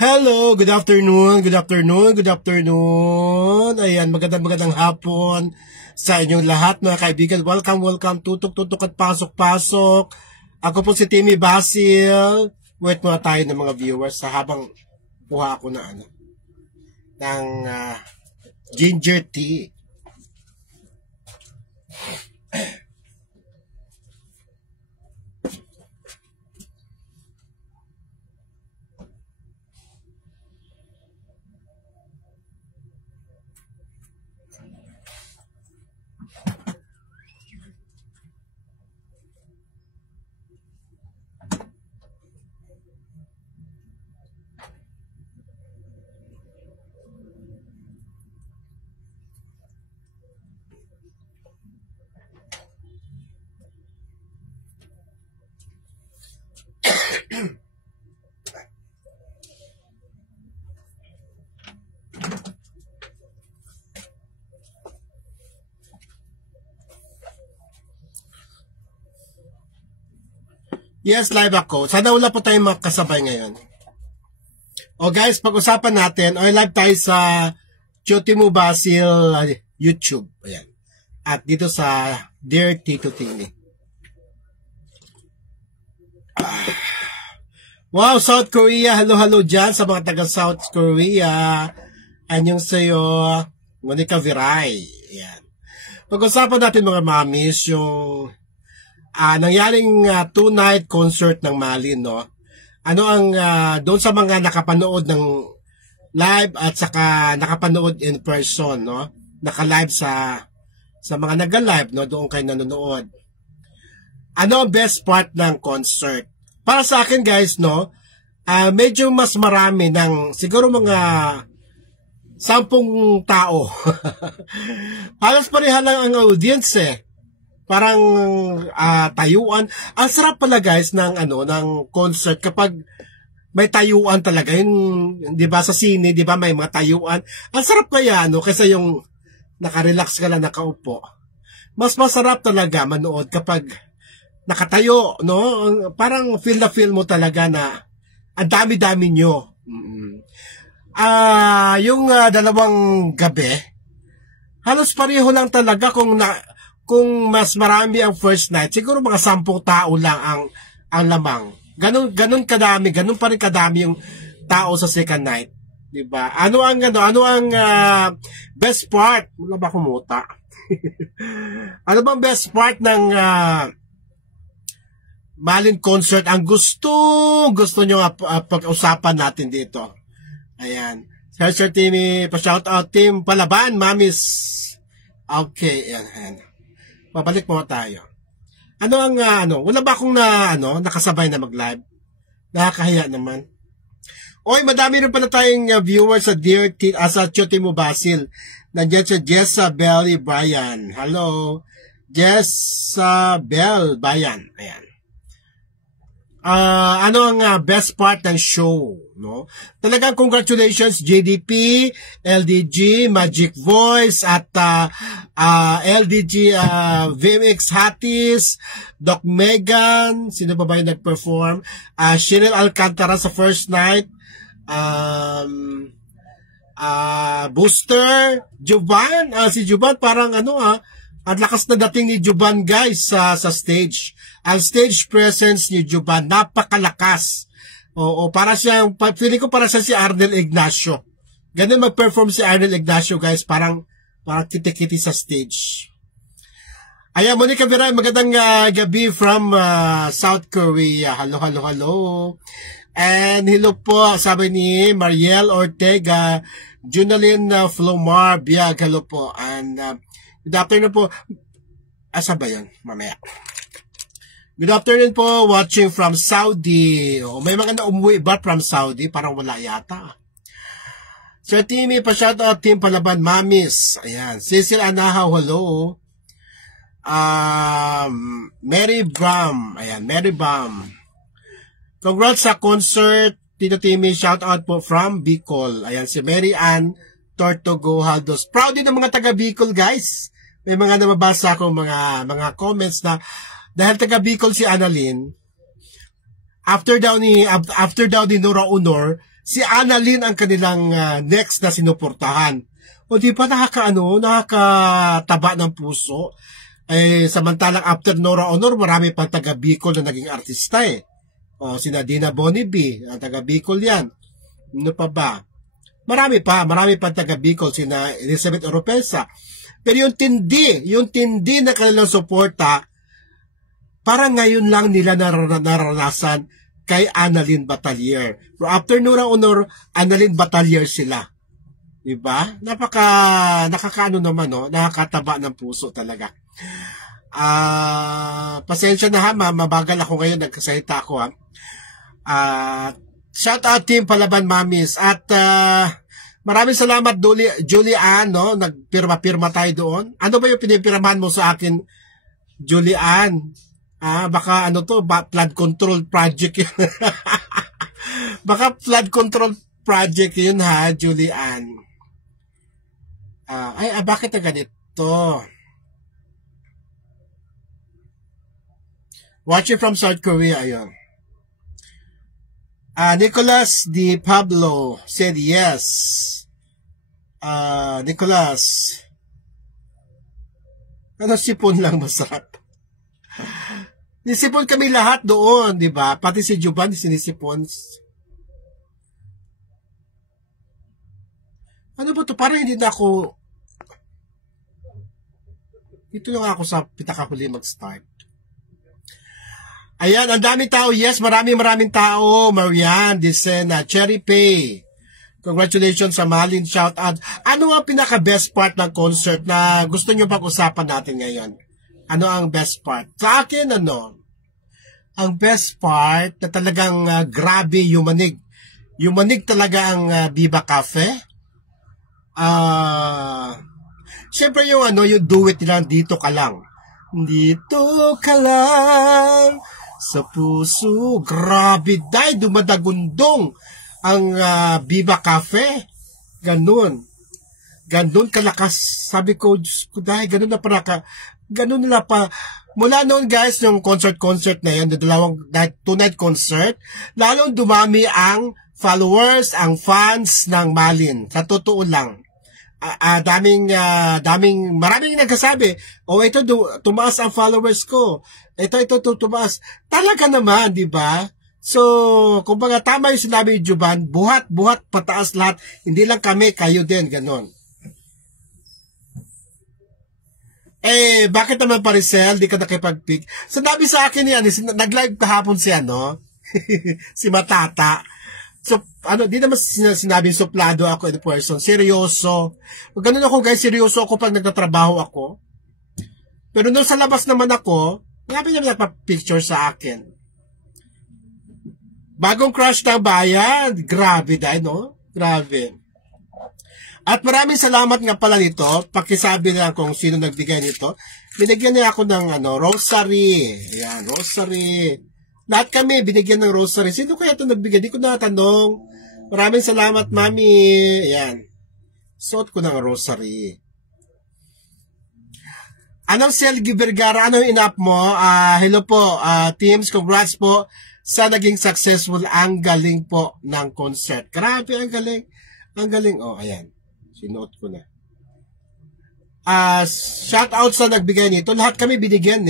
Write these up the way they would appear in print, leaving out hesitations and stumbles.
Hello, good afternoon, good afternoon, good afternoon. Ayan, magandang hapon sa inyong lahat mga kaibigan. Welcome, tutok at pasok. Ako po si Timmy Basil. Wait muna tayo ng mga viewers sa habang kuha ako ng ginger tea. Yes, live ako. Sana wala po tayong makasabay ngayon. O guys, pag-usapan natin, live tayo sa Timmy Basil YouTube. Ayan. At dito sa Dear Tito Timmy. Wow, South Korea. Hello dyan sa mga taga South Korea. Anyong sayo, Monica Viray. Ayan. Pag-usapan natin mga mamis, yung nangyaring two-night concert ng Malin, no? Ano ang doon sa mga nakapanood ng live at saka nakapanood in person, no? Naka-live sa mga nag-live, no? Doon kayo nanonood. Ano ang best part ng concert? Para sa akin, guys, no? Medyo mas marami ng siguro mga 10 tao. Halos pareha lang ang audience, eh. Parang tayuan. Ang sarap pala guys ng ng concert kapag may tayuan talaga. Yung 'di ba sa sine, 'di ba may mga tayuan. Ang sarap kaya kaysa yung naka-relax ka lang nakaupo. Mas masarap talaga manood kapag nakatayo, no? Parang feel na feel mo talaga na ang dami-dami nyo. Yung dalawang gabi, halos pareho lang talaga kung mas marami ang first night, siguro mga 10 tao lang ang lamang. Ganun kadami, ganun pa rin kadami yung tao sa second night, 'di ba? Ano ang best part? Wala ba kumuta? Ano bang best part ng Malin concert ang gusto nyo pag-usapan natin dito? Ayan. Sir Timmy, pa-shout out team Palaban, mamis. Okay, ayan. Babalik mo tayo. Ano ang wala ba akong nakasabay na mag-live? Nakakahiya naman. Oy, madami rin pala tayong viewers sa Dear sa Timmy Basil. Nandiyan si Jessabel Bayan. Hello. Jessabel Bayan. Ayan. Ano ang best part ng show, no? Talagang congratulations JDP, LDG, Magic Voice at LDG VMX Hatis, Doc Megan, sino ba yung nag-perform? Cheryl Alcantara sa first night, Booster, Juban, si Juban parang ang lakas na dating ni Juban guys sa stage. Ang stage presence ni Juban, napakalakas. Oo, para siyang, feeling ko para siya si Arnel Ignacio. Ganun mag-perform si Arnel Ignacio guys, parang kiti-kiti sa stage. Ayan, Monica Viray, magandang gabi from South Korea. Hello. And hello po, sabi ni Mariel Ortega, Junalyn Flomar Biag, hello po. And good afternoon po. Asa ba yun? Mamaya. Good afternoon po, watching from Saudi. May mga umuwi ba from Saudi? Parang wala yata. Sir Timmy, pa-shoutout team Palaban, mamis. Ayan. Cecil Anahaw, hello. Mary Bram. Ayan, Mary Bram. Congrats sa concert. Tito Timmy, shoutout po from Bicol. Ayan, si Mary Ann Tortogo Haldos. Proud din ng mga taga Bicol, guys. May mga nababasa akong mga comments na dahil taga Bicol si Annalyn, after daw ni Nora Honor, si Annalyn ang kanilang next na sinuportahan. O di ba nakakataba ng puso? Samantalang after Nora Honor, marami pang taga Bicol na naging artista eh. O sina Dina Bonibi, taga Bicol yan. Ano pa ba? Marami pa taga Bicol, sina Elizabeth Oropesa. Pero yung tindi na kanilang suporta, parang ngayon lang nila naranasan kay Annalyn Batalier. So after Nora Honor, Annalyn Batalier sila. Diba? Nakakaano naman, no? Nakakataba ng puso talaga. Pasensya na ha, mabagal ako ngayon, nagkasalita ako ha. Shout out team Palaban Mamis. At maraming salamat Julian, no? Nagpirma-pirma tayo doon. Ano ba yung pinipirmahan mo sa akin, Julian? Baka ano to, flood control project yun. Baka flood control project yun ha, Julian. Bakit na ganito? Watching from South Korea, ayun. Nicholas Di Pablo said yes. Nicholas, sipon lang masarap. Nisipon kami lahat doon, di ba? Pati si Juban sinisipon. Ano ba to? Parang hindi na ako... Dito lang ako sa pinakahuli mag-start. Ayan, ang daming tao. Yes, maraming tao. Marian, Dicena, Cherry Pay. Congratulations sa Malin. Shout out. Ano ang pinaka-best part ng concert na gusto nyo pag-usapan natin ngayon? Ano ang best part? Sa akin, ang best part na talagang grabe yumanig. Yumanig talaga ang Viva Cafe. Siyempre yung yung duet nila, Dito Ka Lang. Dito ka lang sa puso. Grabe, dahil dumadagundong ang Viva Cafe. Ganun kalakas. Sabi ko, Diyos ko, dahil ganun nila pa. Mula noon guys, yung concert na yan, two-night concert, lalong dumami ang followers, ang fans ng Malin. Sa totoo lang. Maraming nagsasabi, ito tumaas ang followers ko. Ito tumaas. Talaga naman, di ba? So, kumbaga tama yung sinabi ni Juban, buhat pataas lahat. Hindi lang kami, kayo din, ganon. Bakit naman Paricel, di ka nakipag-pick? Sinabi sa akin yan, nag-live kahapon siya, no? Si Matata. So, di naman sinabing suplado ako in person. Seryoso. Ganun ako guys, seryoso ako pag nagtatrabaho ako. Pero nung sa labas naman ako, marami naman nagpa-picture sa akin. Bagong crush ng bayan. Grabe dahil, no? Grabe. At maraming salamat nga pala nito. Pakisabi na kung sino nagbigay nito. Binigyan niya ako ng rosary. Ayan, rosary. Lahat kami binigyan ng rosary. Sino kaya ito nagbigay? Di ko natanong. Maraming salamat, Mami. Ayan. Suot ko ng rosary. Anong Selgi Vergara? Anong in-up mo? Hello po, teams. Congrats po sa naging successful. Ang galing po ng concert. Grabe, ang galing. Ang galing. Ayan. Sinuot ko na. Shout out sa nagbigay nito. Lahat kami binigyan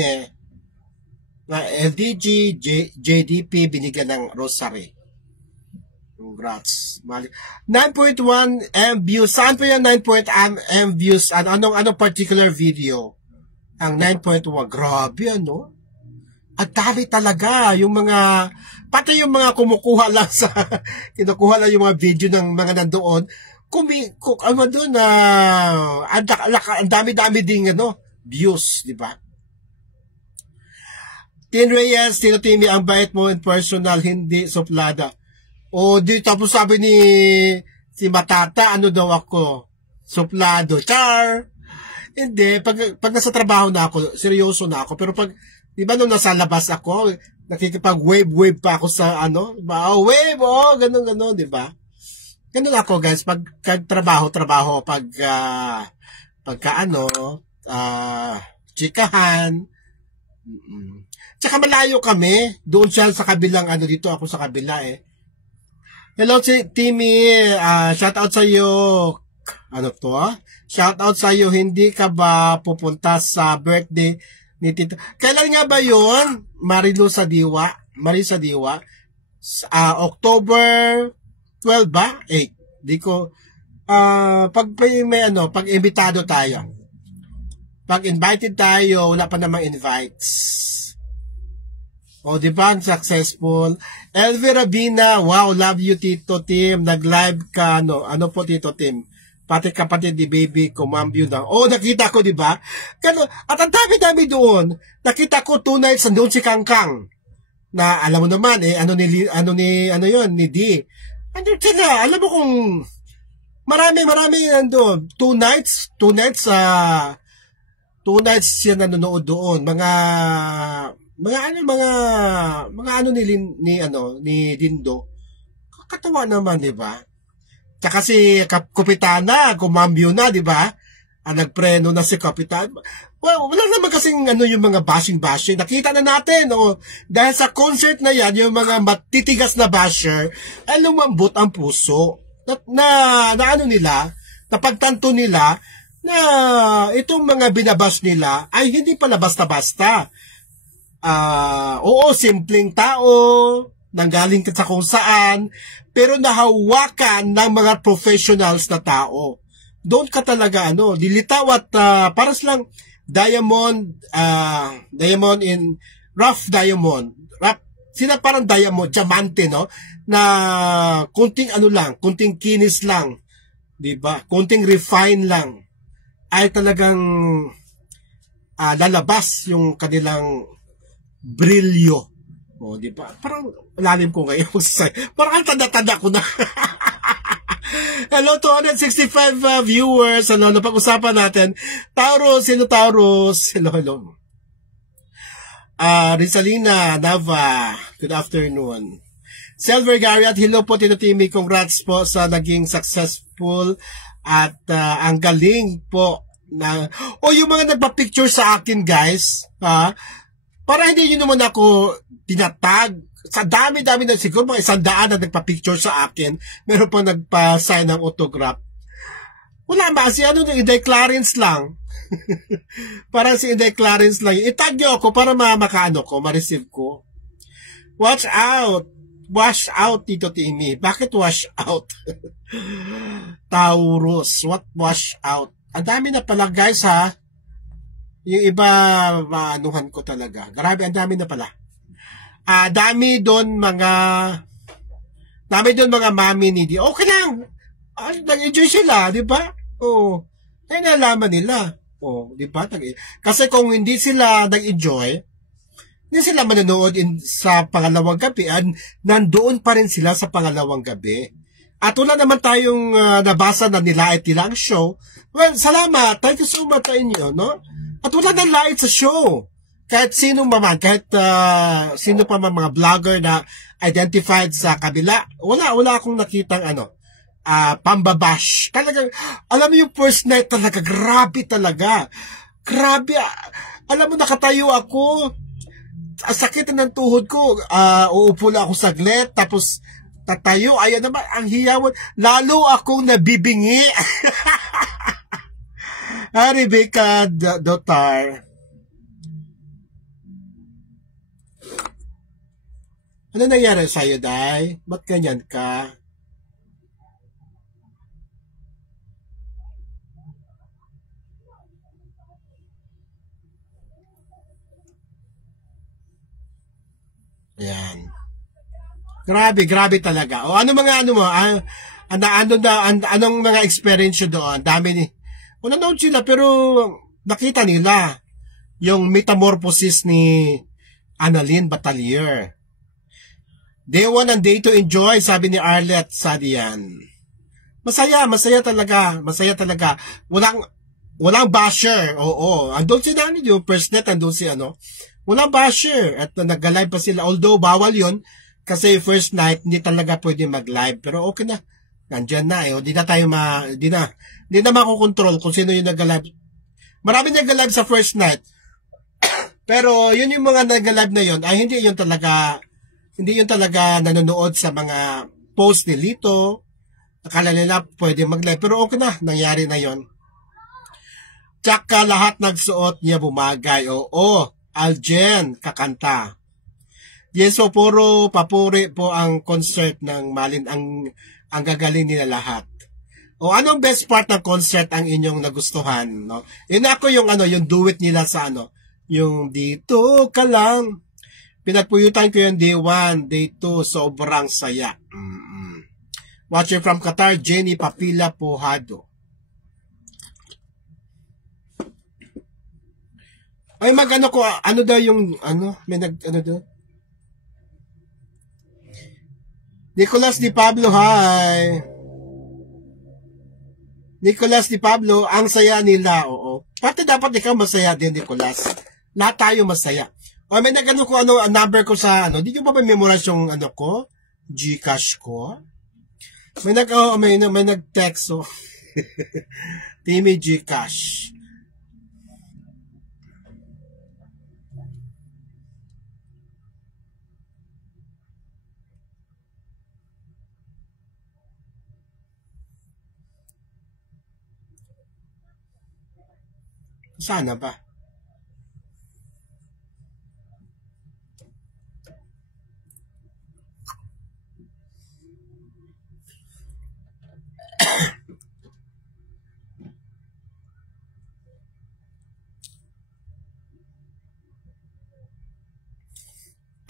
LDG, JDP binigyan ng rosary. Congrats. 9.1 M views. Saan po yung 9.1 M views? Anong particular video? Ang 9.1. Grabe, At dami talaga. Pati yung mga kumukuha lang kinukuha lang yung mga video ng mga nandoon. Ang dami-dami ding views, di ba? Tin Reyes, Tino Timmy, ang bait mo in personal, hindi suplada. Tapos sabi si Matata, daw ako? Suplado. Char! Hindi, pag nasa trabaho na ako, seryoso na ako. Pero pag, di ba nung nasa labas ako, nakikipag-wave pa ako sa wave, ganun, di ba? Ganun ako guys, pag trabaho, chikahan. Tsaka malayo kami, doon siya sa kabilang dito ako sa kabila Hello si Timmy, shout out sa iyo. Ano to Shout out sa iyo, hindi ka ba pupunta sa birthday ni Tito? Kailan nga ba 'yon? Marisa Diwa. October 12 ba? 8. Di ko pag imbitado tayo. Pag invited tayo, wala pa namang invites. O, di ba? Successful. Elvira Bina, wow, love you, Tito Tim. Nag-live ka, ano po, Tito Tim? Pati kapatid ni baby, kumambyo na. Oh, nakita ko, di ba? At ang dami-dami doon. Nakita ko 2 nights, doon si Kangkang. Na, alam mo naman, ni D. Andun sila, alam mo kung, marami nandun. 2 nights siya nanonood doon. Mga ni Dindo. Kakatawa naman, di ba? Tsaka si Kapitana, kumambyo na, di ba? Nagpreno na si Kapitan. Well, wala naman kasing yung mga bashing. Nakita na natin, dahil sa concert na yan, yung mga matitigas na basher, ay lumambot ang puso. Napagtanto nila, na itong mga binabash nila, ay hindi pala basta-basta. Oo, simpleng tao, nanggaling sa kung saan, pero nahawakan ng mga professionals na tao. Doon ka talaga, dilitaw at para silang diamond in rough diamond. Sila parang diamond, diamante, na kunting kunting kinis lang, diba? Kunting refine lang, ay talagang lalabas yung kanilang brilyo. O, di ba? Parang lalim ko ngayon. Parang tanda-tanda ko na. Hello, 265 viewers. Ano, napag-usapan natin. Taurus, hello Taurus. Hello. Rizalina Nava, good afternoon. Silver Garrett, hello po Tito Timmy. Congrats po sa naging successful at ang galing po na yung mga nagpa-picture sa akin, guys, para hindi nyo naman ako tinatag. Sa dami-dami na, siguro mga 100 na nagpa-picture sa akin, meron pa nagpa-sign ng autograph. Wala ba? Si Inday Clarence lang. Parang si Inday Clarence lang. Itag nyo ako para ma-receive ko. Watch out, Tito Timmy. Bakit wash out? Taurus, what wash out? Ang dami na pala, guys, ha? Yung iba, maanuhan ko talaga. Grabe, ang dami na pala. Dami doon mga mami ni di. Okay lang. Nag-enjoy sila, di ba? Oo. Ay, nalaman nila. Oo, di ba? Kasi kung hindi sila nag-enjoy, hindi sila manonood sa pangalawang gabi, nandoon pa rin sila sa pangalawang gabi. At wala naman tayong nabasa na nilait nila ang show. Well, salamat. Thank you so much sa inyo, no? At wala nang lait sa show. Kahit sino sino pa mga vlogger na identified sa kabila, wala akong nakitang pambabash. Talagang, alam mo yung first night talaga, grabe talaga. Grabe, alam mo, nakatayo ako, sakit ng tuhod ko, uupo lang ako saglit, tapos tatayo, ayan naman, ang hiyawan, lalo akong nabibingi. Rebecca Dotar. Ano nangyari sa'yo, Day? Ba't ganyan ka? Ayan. Grabe talaga. O anong mga experience doon? Dami ni. Nanood sila pero nakita nila yung metamorphosis ni Annalyn Batalier. Day 1 and day 2 enjoy, sabi ni Arlette Sadian. Masaya talaga. Walang basher. Oo. Andun si Danny, yung first net, andun si walang basher. At nag-live pa sila. Although bawal yon kasi first night, hindi talaga pwede mag-live. Pero okay na. Nandyan na. Hindi na makokontrol kung sino yung nag-live. Marami nag-live sa first night. Pero yun yung mga nag-live na yun, ay hindi yun talaga nanonood sa mga post ni Lito. Akala nila pwede mag-live. Pero okay na, nangyari na yon. Tsaka lahat nagsuot niya bumagay. Oo, Aljen, kakanta. Yes, so puro papuri po ang concert ng Malin. Ang gagaling nila lahat. O anong best part ng concert ang inyong nagustuhan? No? Yun ako yung duet nila sa yung dito ka lang. Pinagpuyutan ko yung day 1, day 2, sobrang saya. Watching from Qatar, Jenny Papila Pohado. Ay ko, ano daw yung, may doon? Nicolas Di Pablo, hi. Nicolas Di Pablo, ang saya nila, oo. Pati dapat ikaw masaya din, Nicolas. Lahat tayo masaya. O may ko, ang number ko sa, di nyo ba may memorize yung, ko? Gcash ko? May nag-text, so. Timmy Gcash. Sana ba?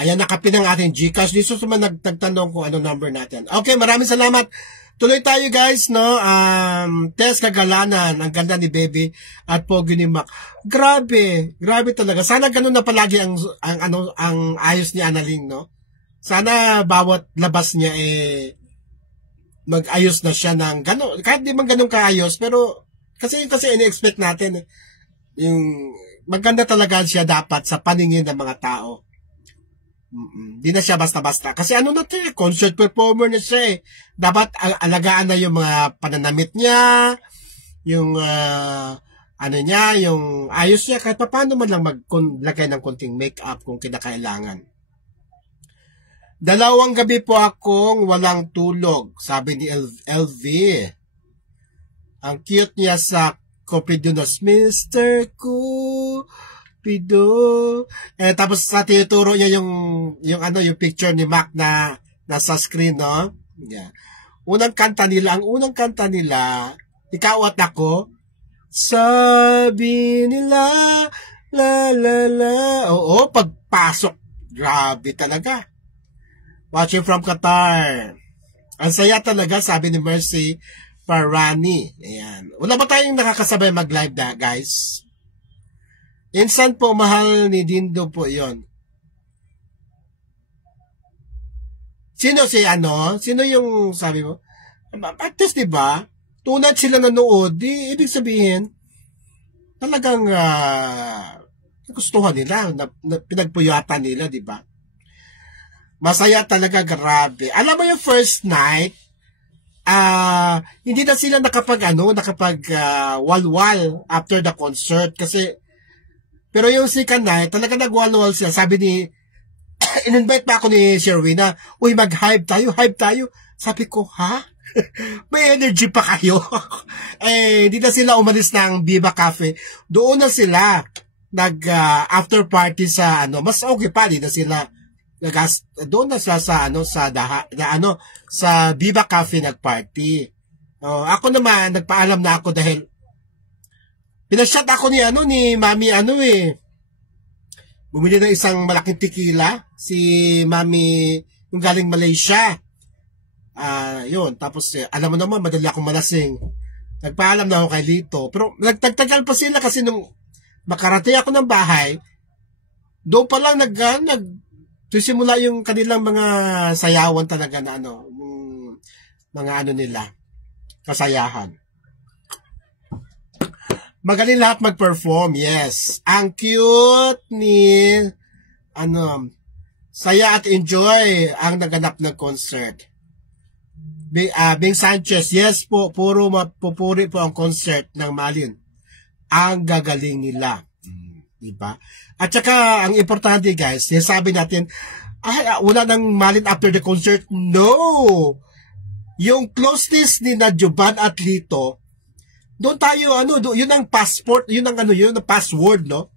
Ayan, nakapin ang ating Gcash. Dito sa mga nagtanong kung ano number natin. Okay, maraming salamat. Tuloy tayo guys, no? Tess Kagalanan, ang ganda ni Baby at Pogi ni Mac. Grabe talaga. Sana ganun na palagi ang ayos ni Analing, no? Sana bawat labas niya mag-ayos na siya ng gano'n. Kahit di man ganun kaayos, pero kasi ini-expect natin yung maganda talaga siya dapat sa paningin ng mga tao. Di na siya basta-basta. Kasi concert performer na siya eh. Dapat alagaan na yung mga pananamit niya, yung yung ayos niya, kahit paano man lang maglagay ng konting makeup kung kinakailangan. 2 gabi po akong walang tulog, sabi ni LV. Ang cute niya sa Copidonos, Mr. Cupido. Tapos sa tinuturo niya yung picture ni Mac na nasa screen, no? Yeah. Ang unang kanta nila, ikaw at ako, sabi nila, la la la. Oo, pagpasok, grabe talaga. Watching from Qatar. Ang saya talaga, sabi ni Mercy Parani. Ayan. Wala ba tayong nakakasabay mag-live na, guys? Insan po, mahal ni Dindo po yon. Sino Sino yung sabi mo? At least, diba? Tunad sila nanood, ibig sabihin, talagang gustuhan nila, pinagpuyatan nila, diba? Masaya talaga, grabe. Alam mo yung first night, hindi na sila nakapag walwal after the concert kasi pero yung second night, talaga nag-walwal sila. Sabi ni in-invite pa ako ni Sherwina, uy, mag-hype tayo. Sabi ko, ha? May energy pa kayo? Hindi na sila umalis ng Viva Cafe. Doon na sila after party sa mas okay pa, di na sila doon na sa Viva Cafe nagparty. Ako naman nagpaalam na ako dahil pinashot ako ni Mami bumili ng isang malaking tequila si Mami yung galing Malaysia. Yun, tapos alam mo naman madali akong malasing. Nagpaalam na ako kay Lito, pero nagtagtagal pa sila kasi nung makarating ako ng bahay, doon pa lang simula yung kanilang mga sayawan talaga na mga nila, kasayahan. Magaling lahat mag-perform, yes. Ang cute ni, saya at enjoy ang naganap ng concert. Bing Sanchez, yes po, puro mapupuri po ang concert ng Malin. Ang gagaling nila. Diba? At saka, ang importante guys, sabi natin, wala nang Malin after the concert. No! yung closeness ni na Juban at Lito, doon tayo, yun ang passport, yun ang password, no?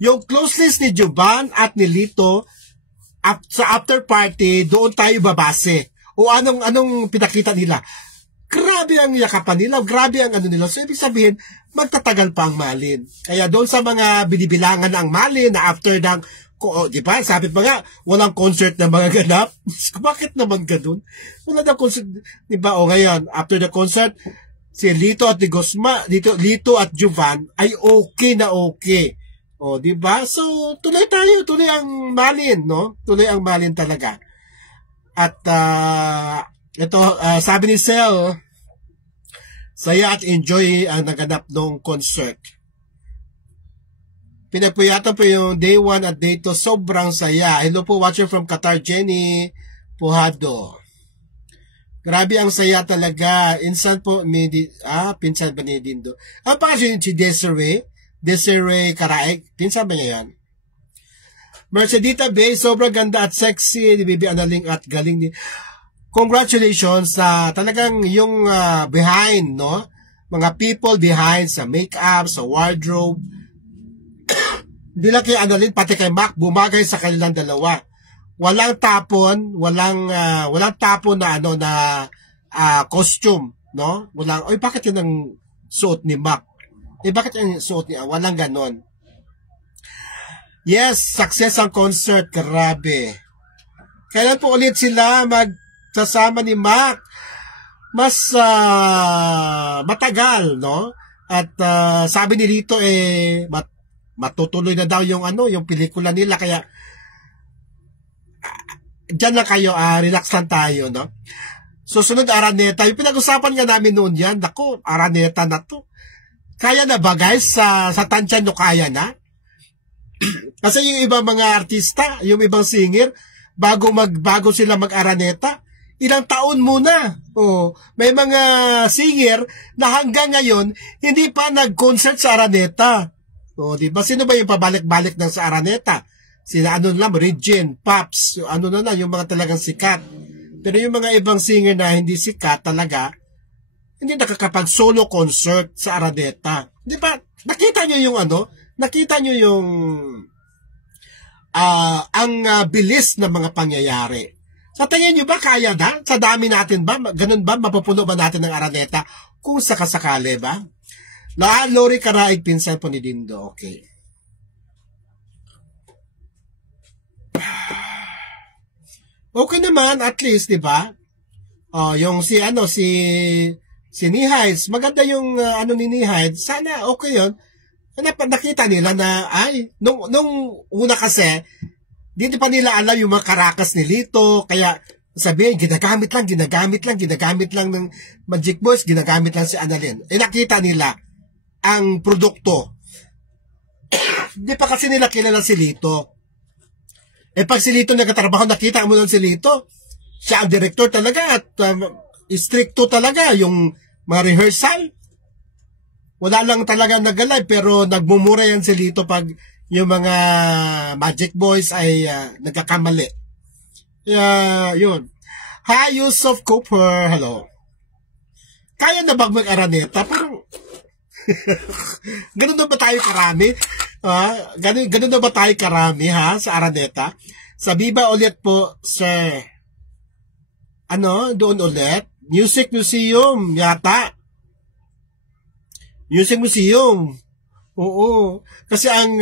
Yung closeness ni Juban at ni Lito, sa after party, doon tayo babase. O anong pinakita nila? Grabe ang yakapan nila, grabe ang nila. So, ibig sabihin, magtatagal pa ang malin. Kaya doon sa mga binibilangan ang malin na after ng, di ba, sabi pa nga, walang concert na mga ganap. Bakit naman ganun? Wala na concert, di ba? O ngayon, after the concert, si Lito at ni Guzman, Lito at Juban ay okay na okay. O, di ba? So, tuloy ang malin, no? Tuloy ang malin talaga. At, ito, sabi ni Sel, saya at enjoy ang naganap ng concert. Pinapuyatan po yung day 1 at day 2, sobrang saya. Hello po, watcher from Qatar, Jenny Pujado. Grabe ang saya talaga. Insan po, pinsan ba ni Dindo? Pa kasi si Desiree Karaeg, pinsan ba niya yan? Mercedita Bay, sobrang ganda at sexy, ni Bibi Analing at galing ni. Congratulations sa talagang yung behind, no? Mga people behind sa makeup, sa wardrobe. Hindi lang kay Analing, pati kay Mac, bumagay sa kanilang dalawa. Walang tapon na costume, no? Bakit yun ang suot ni Mac? Bakit yung suot niya? Walang ganon. Yes, success ang concert, grabe. Kailan po ulit sila magsasama ni Mac? Mas matagal, no? At sabi ni Lito matutuloy na daw yung pelikula nila, kaya diyan lang kayo, relax lang tayo, no? Susunod, Araneta. Yung pinag-usapan nga namin noon yan, naku, Araneta na to. Kaya na ba, guys? Sa Tansyan, no, kaya na? Kasi yung ibang mga artista, yung ibang singer, bago sila mag-Araneta, ilang taon muna. May mga singer na hanggang ngayon, hindi pa nag-concert sa Araneta. Di ba? Sino ba yung pabalik-balik ng sa Araneta? Sila Regine, Pops, yung mga talagang sikat. Pero yung mga ibang singer na hindi sikat talaga, hindi nakakapag-solo concert sa Araneta. Di ba? Nakita nyo yung ang bilis ng mga pangyayari. Sa tingin nyo ba kaya na? Sa dami natin ba? Ganun ba? Mapupuno ba natin ng Araneta? Kung sakasakali ba? Lori Karaig, pinsan po ni Dindo. Okay. Okay naman, at least, di ba? Yung si Nihides, maganda yung ni Nihides, sana okay yun. Nakita nila na, nung una kasi, dito pa nila alam yung mga karakas ni Lito, kaya sabihin, ginagamit lang ng Magic Boys, ginagamit lang si Annalyn. Nakita nila ang produkto. Di pa kasi nila kilala si Lito. Pag si Lito nagkatrabaho, nakita mo lang si Lito, siya ang director talaga at stricto talaga yung mga rehearsal. Wala lang talaga nag-alive, pero nagmumura yan si Lito pag yung mga Magic Boys ay nagkakamali. Yun. Hi, Yusuf Cooper. Hello. Kaya na bang mag-Araneta? Parang ganun na ba tayo karami? Ganun na ba tayo karami, sa Araneta? Sa Viva ulit po, sir. Doon ulit? Music Museum, yata. Music Museum. Oo. Kasi ang,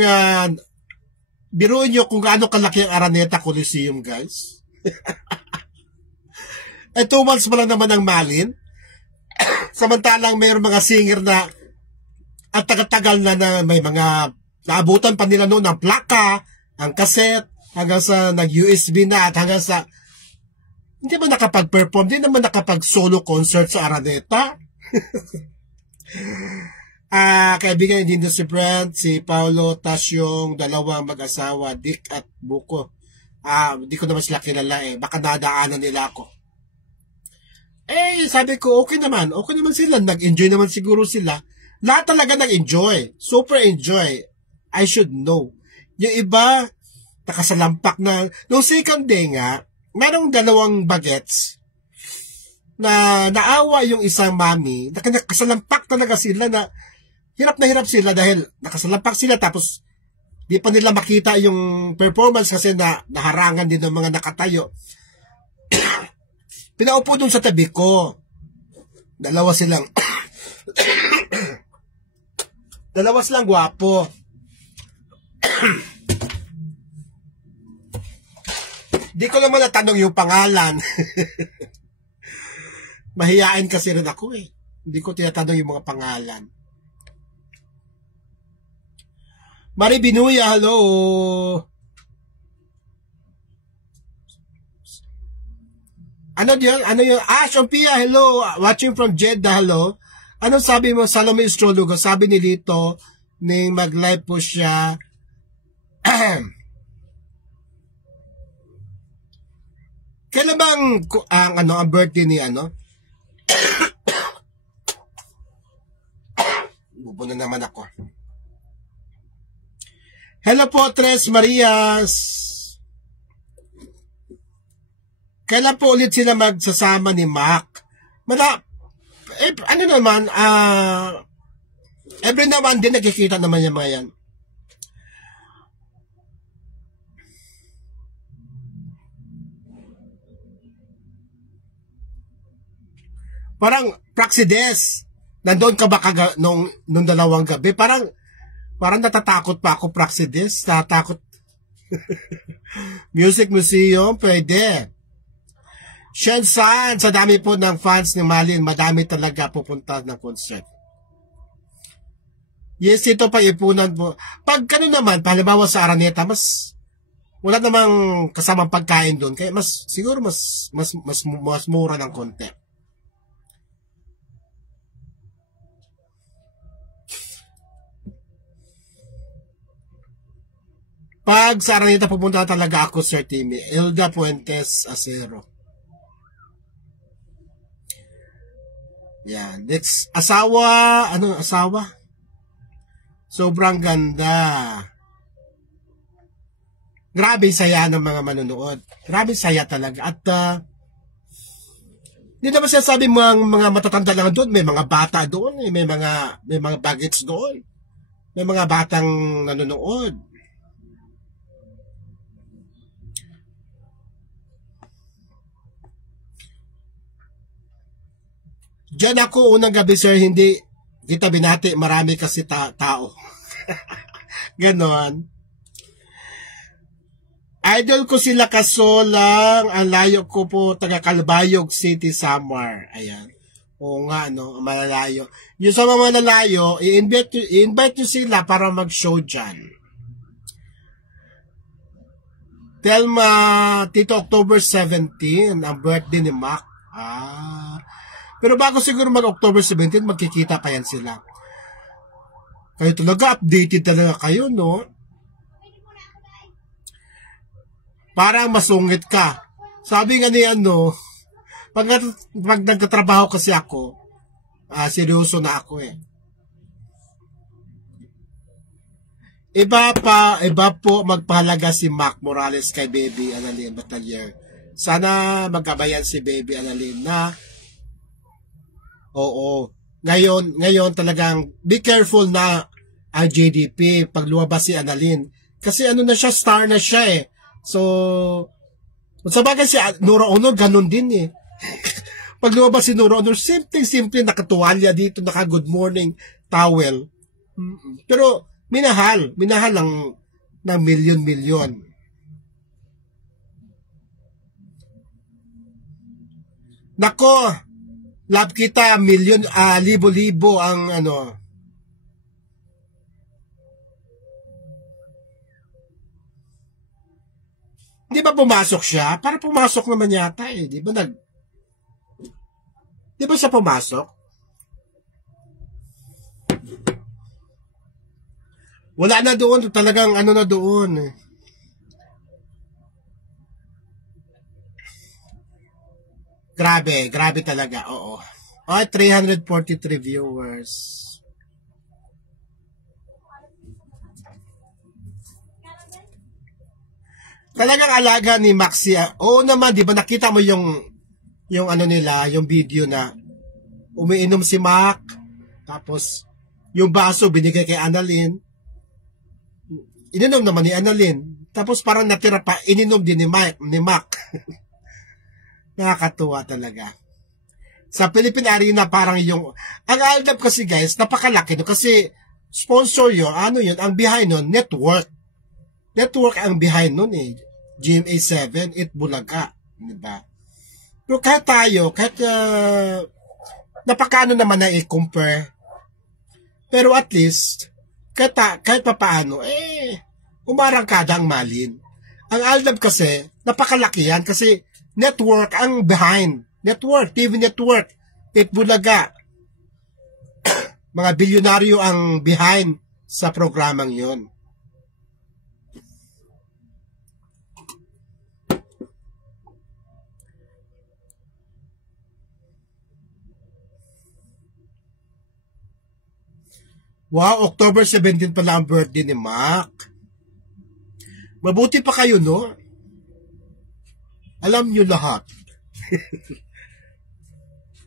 biruin nyo kung gaano kalaki ang Araneta Coliseum, guys. 2 months pa lang naman ang malin. Samantalang mayroong mga singer na at tagal-tagal na may mga naabutan pa nila noon ng plaka, ang cassette, hanggang sa nag-USB na at hanggang sa hindi ba nakapag-perform, hindi naman nakapag-solo concert sa Araneta. Kaibigan din si Brent, si Paolo, tas yung dalawang mag-asawa, Dick at Buko. Hindi ko naman sila kilala baka nadaanan nila ako. Sabi ko, okay naman sila, nag-enjoy naman siguro sila. Lahat talaga nag-enjoy, super enjoy. I should know. Yung iba, nakasalampak na. Noong second day nga, merong 2 bagets. na naawa yung isang mami, nakasalampak talaga sila na hirap sila dahil nakasalampak sila tapos di pa nila makita yung performance kasi naharangan din ng mga nakatayo. Pinaupo dun sa tabi ko. Dalawa silang gwapo. Di ko naman natanong yung pangalan. Mahiyain kasi rin ako eh. Hindi ko tinatanong yung mga pangalan. Mari Binuya, hello. Ano yun? Sophia, hello. Watching from Jeddah, hello. Ano sabi mo, Salome Astrologo? Sabi ni Lito, mag-live po siya. Kailan bang ang birthday ni Bubo na naman ako. Hello po, Tres Marias. Kailan po ulit sila magsasama ni Mac? Every now and then nakikita naman yung mga yan. Parang Praxides, nandoon ka ba nung dalawang gabi? Parang natatakot pa ako, Praxides. Natatakot. Music Museum, pwede. Shensan, sa dami po ng fans ni Malin, madami talaga pupunta ng concert. Yes, ito pa ipunan po. Pag naman, halimbawa sa Araneta, wala namang kasamang pagkain doon. Kaya siguro mas mura ng konti. Pag sa Araneta pupunta talaga ako, Sir Timmy. Elda Puentes Acero. Yan. Next, asawa. Ano asawa? Sobrang ganda. Grabe saya ng mga manonood. Grabe saya talaga. At hindi naman siya sabi mga matatanda lang doon. May mga bata doon. May mga bagets doon. May mga batang nanonood. Diyan ako unang gabi, sir, hindi kita binati, marami kasi tao. Ganon. Idol ko sila kaso lang, ang layo ko po, taga Calbayog City, Samar. Ayan. Oo nga, malalayo. Yung sa mga malalayo, i-invite nyo sila para mag-show dyan. Telma, Tito October 17, ang birthday ni Mac. Pero bago siguro mag-October 17, magkikita pa yan sila. Kayo talaga, updated talaga kayo, no? Parang masungit ka. Sabi nga ni pag nagtatrabaho kasi ako, seryoso na ako eh. Iba po magpahalaga si Mac Morales kay Baby Annalyn Batalier. Sana magkabayan si Baby Annalyn na oo. Ngayon talagang be careful na ang JDP pag lumabas si Annalyn. Kasi na siya, star na siya eh. So, sa bagay si Nora Honor, ganun din eh. Pag lumabas si Nora Honor, simple nakatuwalya dito, naka good morning towel. Pero, minahal lang ng milyon-milyon. Nako, love kita, libo-libo ang Di ba pumasok siya? Para pumasok naman yata eh. Di ba siya pumasok? Wala na doon. Talagang na doon. Grabe talaga. Oo. 343 viewers. Talagang alaga ni Maxia. Oo naman, di ba nakita mo yung yung ano nila, yung video na umiinom si Mac, tapos yung baso binigay kay Annalyn, ininom naman ni Annalyn, tapos parang natira pa, ininom din ni Mac. Nakakatuwa talaga. Sa Philippine Arena, parang yung, ang Aldab kasi guys, napakalaki no, kasi sponsor yun, ano yun, ang behind nun, network. Network ang behind nun eh. GMA 7, Bulaga. Diba? Pero kahit tayo, kahit napakano naman na i-compare, pero at least, kahit papaano, umarangkada ang Malin. Ang Aldab kasi, napakalaki yan kasi network ang behind. Network, TV network, Bulaga. Mga bilyonaryo ang behind sa programang yon. Wow, October 17 pala ang birthday ni Mac. Mabuti pa kayo, no? Alam nyo lahat.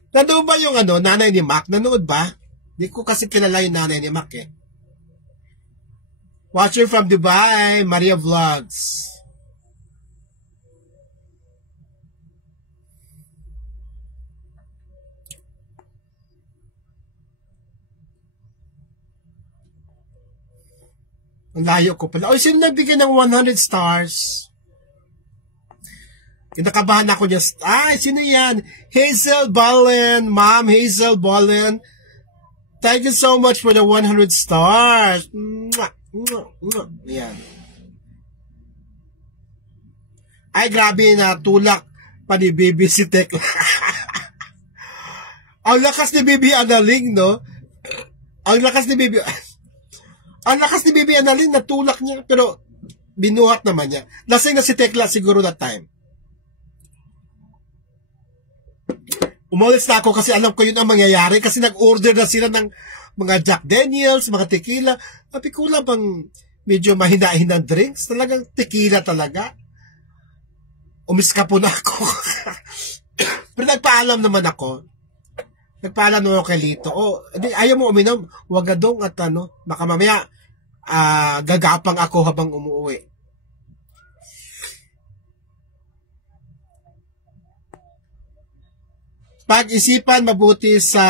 Nanood ba yung nanay ni Mac? Nanood ba? Di ko kasi kilala yung nanay ni Mac eh. Watcher from Dubai, Maria Vlogs. Ang layo ko pala. O, sino nagbigay ng 100 stars? Kinakabahan ako niya. Ay, sino yan? Hazel Ballen. Ma'am Hazel Ballen. Thank you so much for the 100 stars. Yan. Ay, grabe na. Tulak pa ni Bibi si Tekla. Ang lakas ni Bibi Annalyn, no? Ang lakas ni Bibi... Ang lakas ni Bibi Annalyn, natulak niya, pero binuhat naman niya. Lasing na si Tekla siguro that time. Umalis na ako kasi alam ko yun ang mangyayari kasi nag-order na sila ng mga Jack Daniels, mga tequila. Sabi ko lang bang medyo mahina-hinang drinks. Talagang tequila talaga. Umiska po na ako. Pero nagpaalam naman ako. Nagpaalam naman ako kay Lito. Ayaw mo uminom, wag adong at baka mamaya gagapang ako habang umuwi. Pag-isipan mabuti sa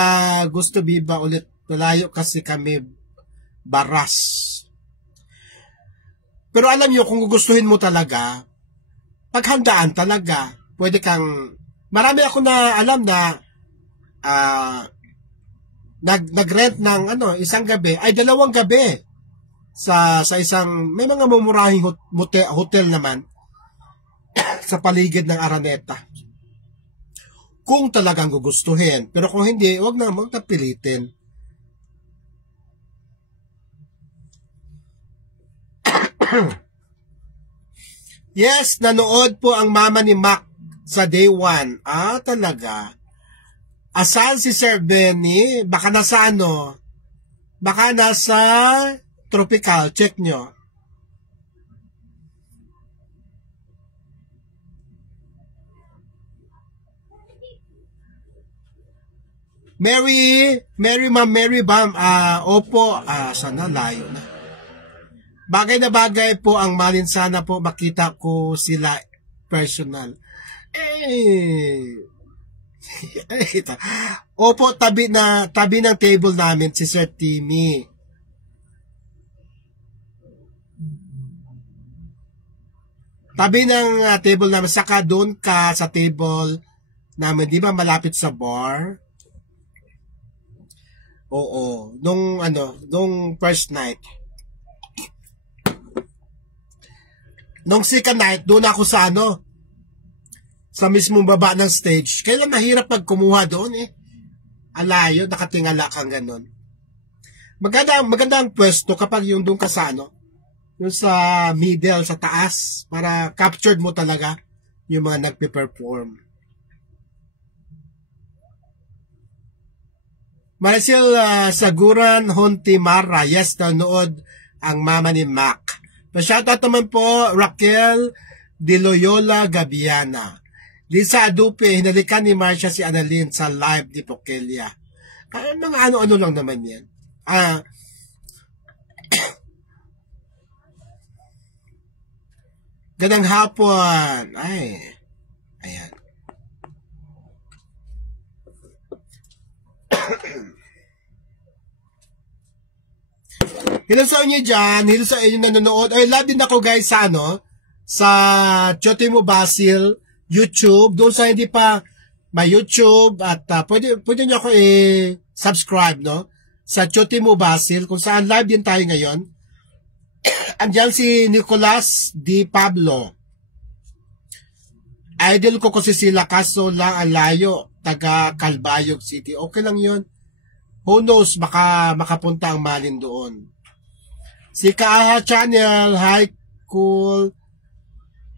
Gusto Viva ulit. Malayo kasi kami baras. Pero alam nyo, kung gugustuhin mo talaga, paghandaan talaga, pwede kang, marami ako na alam na nag-rent ng isang gabi, ay 2 gabi sa isang, may mga mumurahing hotel naman sa paligid ng Araneta. Kung talagang gugustuhin. Pero kung hindi, wag na magtapilitin. Yes, nanood po ang mama ni Mac sa day 1. Talaga. Asan si Sir Benny? Baka nasa baka nasa Tropical. Check nyo. Mary Bam, opo, sana layo na. Bagay na bagay po ang Malin, sana po makita ko sila personal. Opo, tabi ng table namin si Sir Timmy. Tabi ng table namin, saka doon ka sa table namin, di ba malapit sa bar? Oo, nung first night. Nung second night, doon ako sa sa mismong baba ng stage. Kailan mahirap pag kumuha doon Alayo, nakatingala kang ganun. Maganda ang pwesto kapag yung doon ka sa yung sa middle, sa taas, para captured mo talaga yung mga nagpe-perform. Maricel Saguran Hontimara, yes, nanood ang mama ni Mac. Pa-shoutout naman po, Raquel de Loyola Gabiana. Lisa Adupe, hinalikan ni Marcia si Annalyn sa live ni Pokelia. Mga ano-ano lang naman yan. Ganang hapon. Ay. Ayan. Hello sa inyo dyan. Hello sa inyo nanonood. Ay, love din ako guys sa sa Chotimo Basil YouTube. Doon sa hindi pa may YouTube at pwede nyo ako subscribe no? Sa Chotimo Basil kung saan live din tayo ngayon. Andiyan si Nicolas Di Pablo. Idol ko kasi sila kaso lang ang layo. Taga Calbayog City. Okay lang yun. Who knows, makapunta ang Malin doon. Si Kaaha Channel, hi, cool.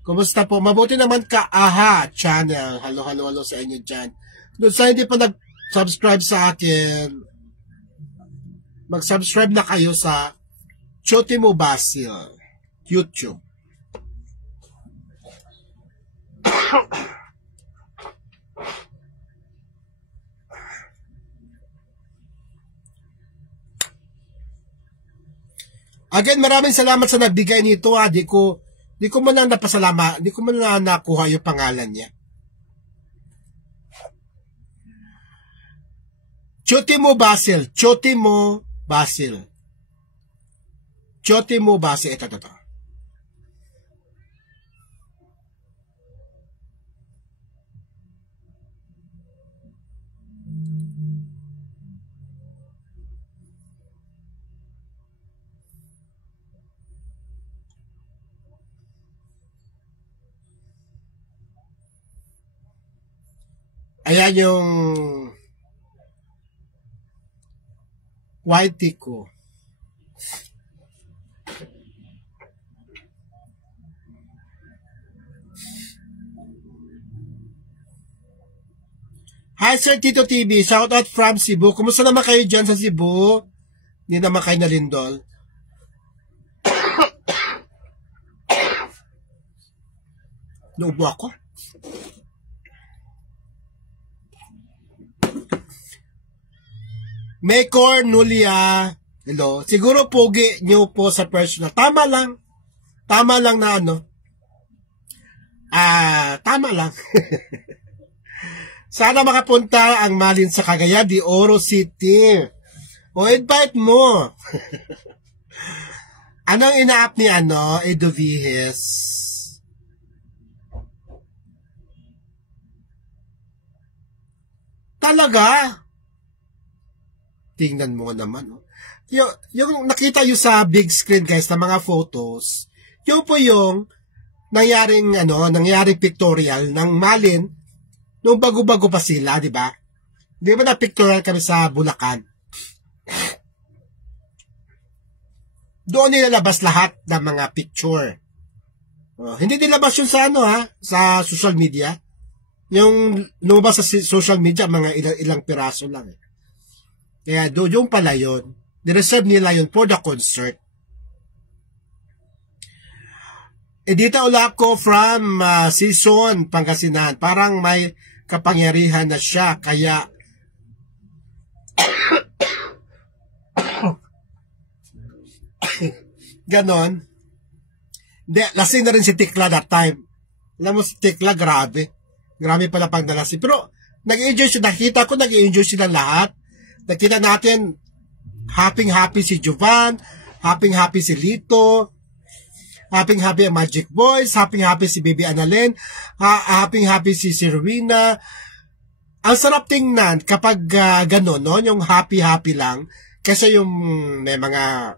Kumusta po? Mabuti naman Kaaha Channel. Hello sa inyo dyan. Doon sa hindi pa nag-subscribe sa akin, mag-subscribe na kayo sa Chotimo Basil YouTube. Again, maraming salamat sa nagbigay nito. Di ko man lang napasalamat, di ko man lang nakuha yung pangalan niya. Chotimo Basil. Chotimo Basil. Chotimo Basil. Ito. Ayan yung whitey ko. Hi Sir Tito TV, shout out from Cebu. Kumusta naman kayo dyan sa Cebu? Hindi naman kayo nalindol. Naubo ako. Maycor Nulia, hello. Siguro pogi nyo po sa personal. Tama lang na tama lang. Sana makapunta ang Malin sa Cagayan de Oro City. O invite mo. Anong ina-up ni Edo Vihes? Talaga? Tingnan mo naman. Yung nakita nyo sa big screen guys na mga photos, yun po yung nangyaring pictorial ng Malin nung bago-bago pa sila, di ba? Di ba na pictorial kami sa Bulacan? Doon nilalabas lahat ng mga picture. Hindi nilabas yun sa sa social media. Yung lumabas sa social media, mga ilang piraso lang eh. Kaya doon yung pala yun. Nireserve nila yun for the concert. Edita Olaco from Sison, Pangasinan. Parang may kapangyarihan na siya. Kaya ganon. Hindi, lasing na rin si Tikla that time. Alam mo si Tikla, grabe. Grabe pala pang nalasing. Pero nag-enjoy siya. Nakita ko nag-enjoy sila lahat. Nakita natin, happy si Jovan, happy si Lito, happy ang Magic Boys, happy si Baby Annalyn, happy si Rowena. Ang sarap tingnan kapag gano'n, no? Yung happy lang, kasi yung may mga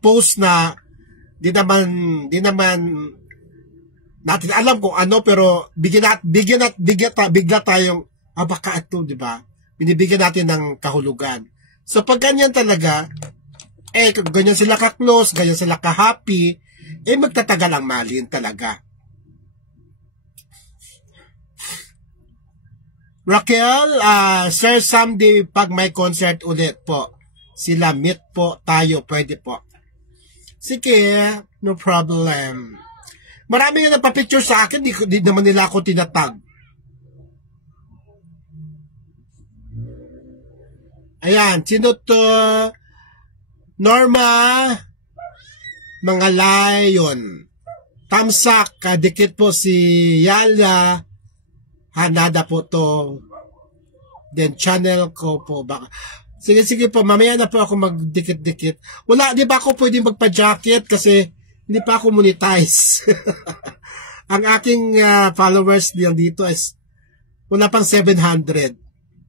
post na di naman natin alam kung ano, pero bigla tayong baka ito, di ba? Binibigyan natin ng kahulugan. So, pag ganyan talaga, ganyan sila ka-close, ganyan sila ka-happy, magtatagal ang Malin talaga. Raquel, Sir, someday pag may concert ulit po, sila meet po tayo, pwede po. Sige, no problem. Marami nga nagpa-picture sa akin, di naman nila ako tinatag. Ayan, sino to? Norma Mangalayon. Tamsak, dikit po si Yala. Hanada po to. Then channel ko po. Sige po, mamaya na po ako magdikit-dikit. Wala, di ba ako pwedeng magpa-jacket kasi hindi pa ako monetize. Ang aking followers dito is wala pang 700.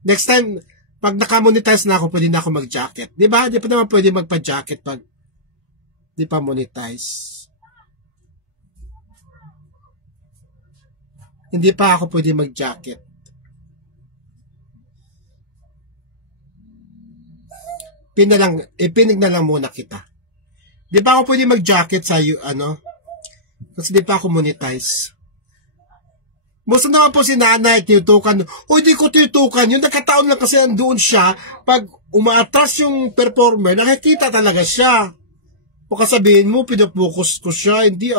Next time, pag naka-monetize na ako, pwede na ako mag-jacket. Di ba? Di pa naman pwede magpa-jacket pag di pa monetize. Hindi pa ako pwede mag-jacket. Ipinig na lang muna kita. Di ba ako pwede mag-jacket sa kasi di pa ako monetize. Musta naman po si nanay, tinutukan. O hindi ko tinutukan. Yung nakataon lang kasi andoon siya. Pag umaatras yung performer, nakikita talaga siya. O kasabihin mo, pinapokus ko siya. Hindi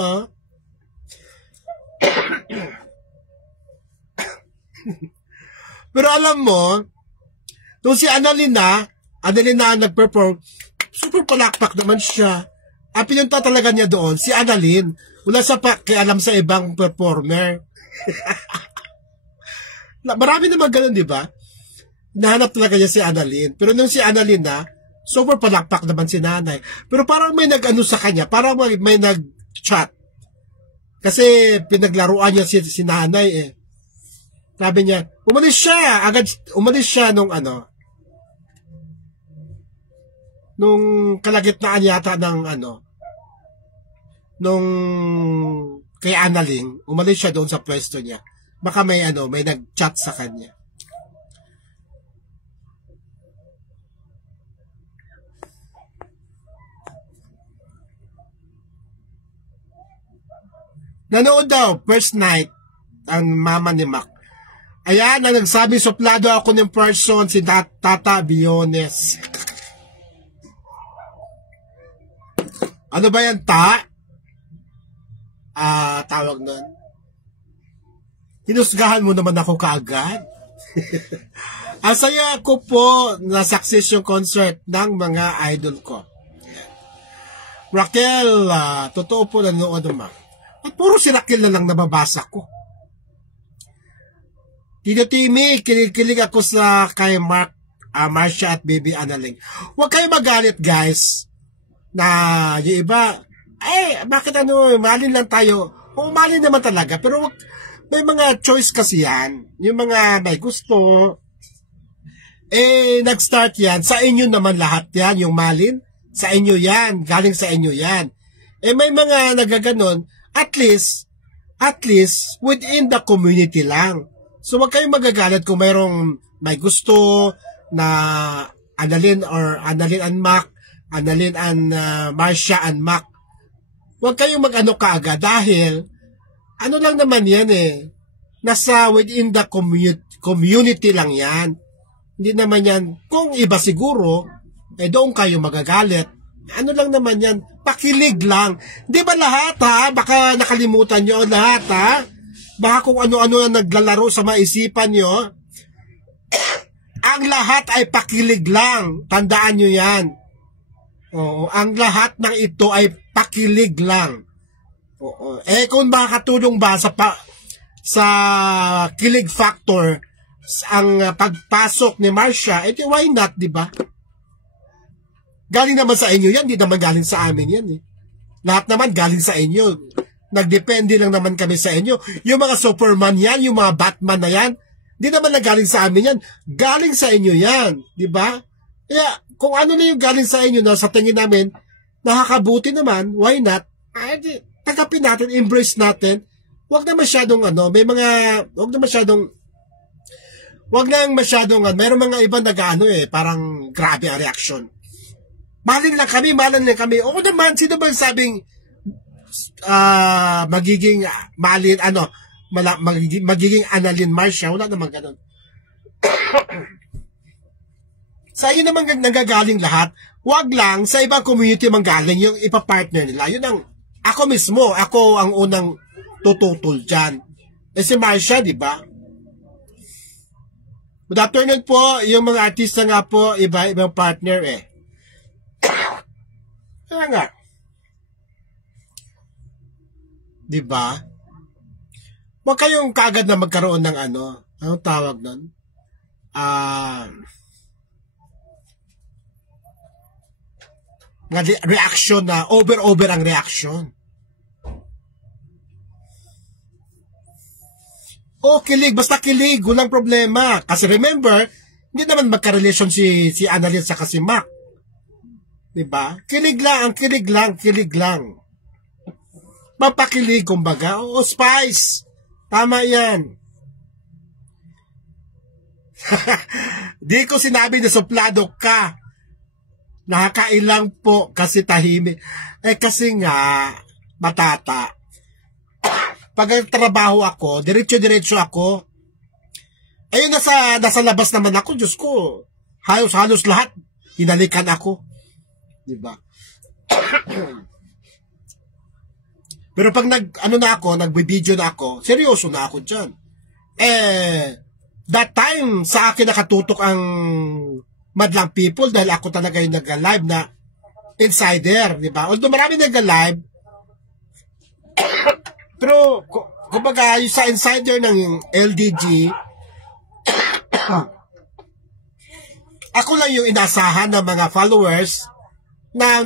Pero alam mo, nung si Annalina nag-perform, super palakpak naman siya. Ang pinunta talaga niya doon, si Annalyn. Wala sa pakialam sa ibang performer. Marami naman ganun, di ba? Nahanap talaga niya si Annalyn. Pero nung si Annalyn super palakpak naman si nanay. Pero parang may nag-ano sa kanya, parang may nag-chat. Kasi pinaglaruan niya si nanay Sabi niya, umalis siya nung kalagitnaan yata ng nung kay Annalyn, umalis siya doon sa pwesto niya. Baka may nag-chat sa kanya. Nanood daw, first night, ang mama ni Mac. Ayan, na nagsabi, suplado ako ng person, si Tata Biones. Ano ba yan, tawag nun. Hinusgahan mo naman ako kaagad. Asaya ko po na success yung concert ng mga idol ko. Raquel, totoo po nanood naman. At puro si Raquel na lang nababasa ko. Tito Timmy, kilig ako sa kay Marcia at Baby Annalyn. Huwag kayo magalit, guys. Na yung iba, bakit malin lang tayo? O malin naman talaga, pero may mga choice kasi yan. Yung mga may gusto, nag-start yan. Sa inyo naman lahat yan, yung malin. Sa inyo yan, galing sa inyo yan. May mga nagaganon, at least, within the community lang. So, wag kayong magagalit kung mayroong may gusto na Annalyn and Mac, Annalyn and Marcia and Mac. Huwag kayong mag-ano kaagad dahil ano lang naman yan nasa within the community lang yan. Hindi naman yan, kung iba siguro, doon kayo magagalit. Ano lang naman yan, pakilig lang. Di ba lahat baka nakalimutan nyo lahat baka kung ano-ano na naglalaro sa maisipan nyo. Ang lahat ay pakilig lang. Tandaan nyo yan. Oo, ang lahat ng ito ay pakilig lang. Oo. Kung makakatulong ba sa kilig factor ang pagpasok ni Marcia, why not, di ba? Galing naman sa inyo yan, di naman galing sa amin yan Lahat naman galing sa inyo. Nagdepende lang naman kami sa inyo. Yung mga Superman yan, yung mga Batman na yan, di naman na galing sa amin yan. Galing sa inyo yan, di ba? Kaya, kung ano na yung galing sa inyo na sa tingin namin, nakakabuti naman, why not? Tagapin natin, embrace natin. Huwag na masyadong mayroong mga ibang parang grabe ang reaction. Malin lang kami. Oo naman, sino ba sabing magiging malin, magiging Annalyn Marcia? Wala naman ganun. Sa iyo naman nagagaling lahat. Wag lang sa ibang community manggaling yung ipapartner nila. Yun ang, ako ang unang tututol dyan. Si Marsha, di ba? Good afternoon po, yung mga artista nga po, iba-ibang partner Kaya nga. Di ba? Huwag kayong kaagad na magkaroon ng anong tawag nun? Reaction na, over ang reaction. Kilig, basta kilig, walang problema. Kasi remember, hindi naman magka-relation si Annalyn sa si Mac. Diba? Kilig lang. Mapakilig, kumbaga. Spice. Tama yan. Di ko sinabi na suplado ka. Nakakailang po kasi tahimik. Kasi nga, matata. Pag trabaho ako, diretso ako. Ayun, nasa labas naman ako, Diyos ko. Halos lahat, hinalikan ako. Diba? Pero pag nag-video na ako, seryoso na ako dyan. That time, sa akin nakatutok ang madlang people dahil ako talaga yung nag-live na insider, diba? Although marami nag-live, pero, kumbaga, yung sa insider ng LDG, ako lang yung inasahan ng mga followers na